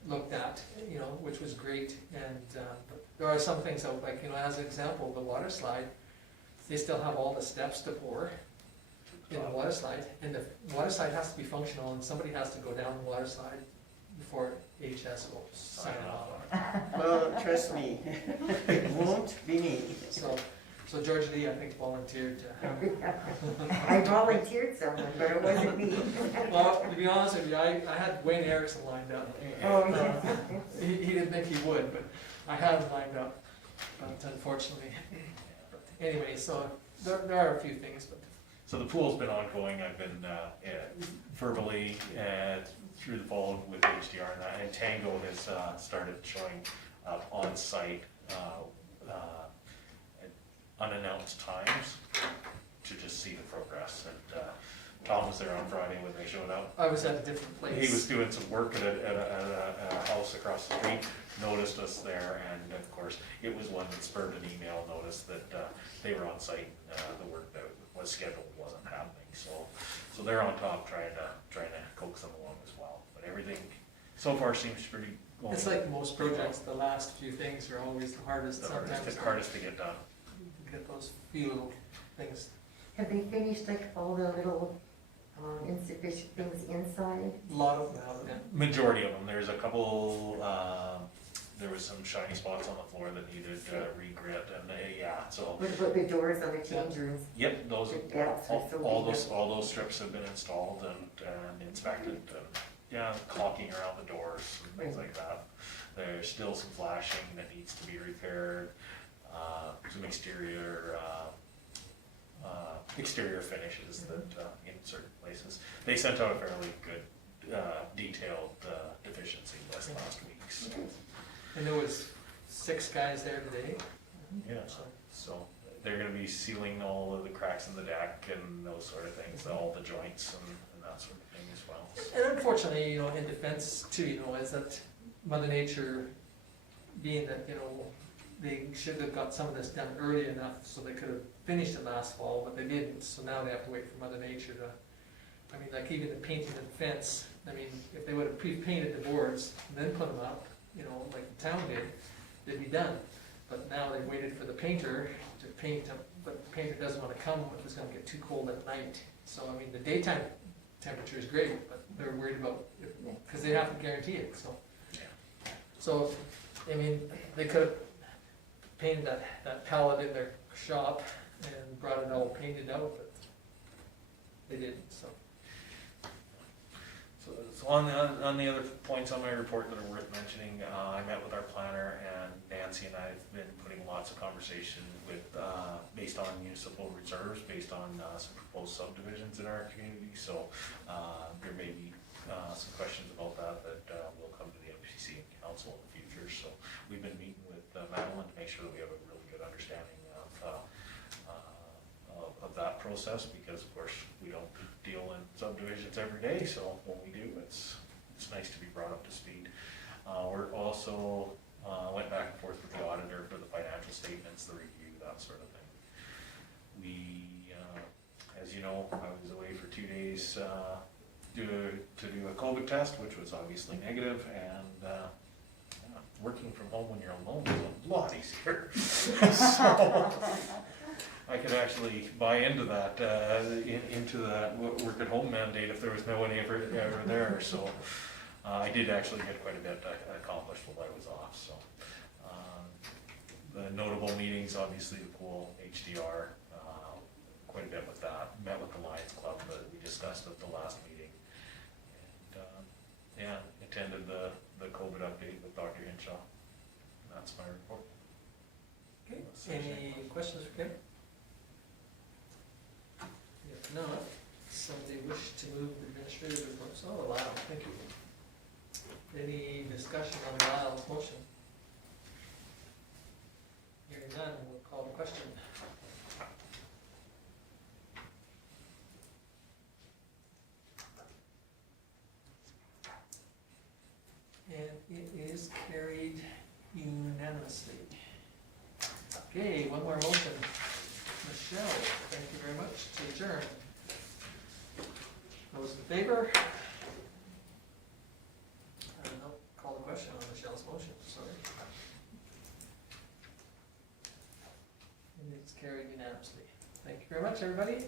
looked at, you know, which was great, and but there are some things that, like, you know, as an example, the water slide, they still have all the steps to pour in the water slide, and the water slide has to be functional, and somebody has to go down the water slide before HS will sign off. Well, trust me, it won't be me. So George Lee, I think, volunteered to have. I volunteered someone, but it wasn't me. Well, to be honest with you, I had Wayne Erickson lined up. Oh, yeah. He didn't think he would, but I had him lined up, but unfortunately. Anyway, so there are a few things, but. So the pool's been ongoing. I've been verbally through the phone with HDR and that, and Tango has started showing up on site at unannounced times to just see the progress. And Tom was there on Friday when they showed up. I was at a different place. He was doing some work at a house across the street, noticed us there, and of course, it was one that spurred an email notice that they were on site. The work that was scheduled wasn't happening, so they're on top trying to coax them along as well. But everything so far seems pretty. It's like most projects, the last few things are always the hardest The sometimes. hardest to get done. Get those few little things. Have they finished like all the little insufficient things inside? A lot of them have, yeah. Majority of them, there's a couple, there was some shiny spots on the floor that needed regrit and, yeah, so. What about the doors on the change rooms? Yep, those, The depths are so big. all those strips have been installed and inspected, and, yeah, caulking around the doors and things like that. There's still some flashing that needs to be repaired, some exterior finishes that, in certain places. They sent out a fairly good, detailed, deficiency list last week, so. And there was 6 guys there today. Yeah, so they're gonna be sealing all of the cracks in the deck and those sort of things, all the joints and that sort of thing as well. So, And unfortunately, you know, in defense too, you know, is that Mother Nature, being that, you know, they should have got some of this done early enough so they could have finished it last fall, but they didn't, so now they have to wait for Mother Nature to, I mean, like even the painting of the fence, I mean, if they would have pre-painted the boards and then put them up, you know, like the town did, they'd be done. But now they waited for the painter to paint them, but the painter doesn't wanna come if it's gonna get too cold at night. So, I mean, the daytime temperature is great, but they're worried about, cause they have to guarantee it, so. So, I mean, they could have painted that palette in their shop and brought it all painted out, but they didn't, so. So on the other points on my report that are worth mentioning, I met with our planner, and Nancy and I have been putting lots of conversation with, based on municipal reserves, based on some proposed subdivisions in our community, so there may be some questions about that will come to the MPC and council in the future. So we've been meeting with Madeline to make sure that we have a really good understanding of that process, because of course we don't deal in subdivisions every day, so when we do, it's nice to be brought up to speed. We're also went back and forth with the auditor for the financial statements, the review, that sort of thing. We, as you know, I was away for 2 days to do a COVID test, which was obviously negative, and working from home when you're alone is a lot easier. So I could actually buy into that work at home mandate if there was no one ever there. So I did actually get quite a bit accomplished while I was off. So the notable meetings, obviously the pool, HDR, quite a bit with that. Met with the Lions Club that we discussed at the last meeting, and attended the COVID update with Dr. Hinshaw. That's my report. Okay, any questions for Kim? If not, somebody wish to move the administrative reports? Oh, wow, thank you. Any discussion on Lyle's motion? Hearing none, we'll call the question. And it is carried unanimously. Okay, one more motion. Michelle, thank you very much, to adjourn. Those in favor? I'll call the question on Michelle's motion, sorry. And it's carried unanimously. Thank you very much, everybody.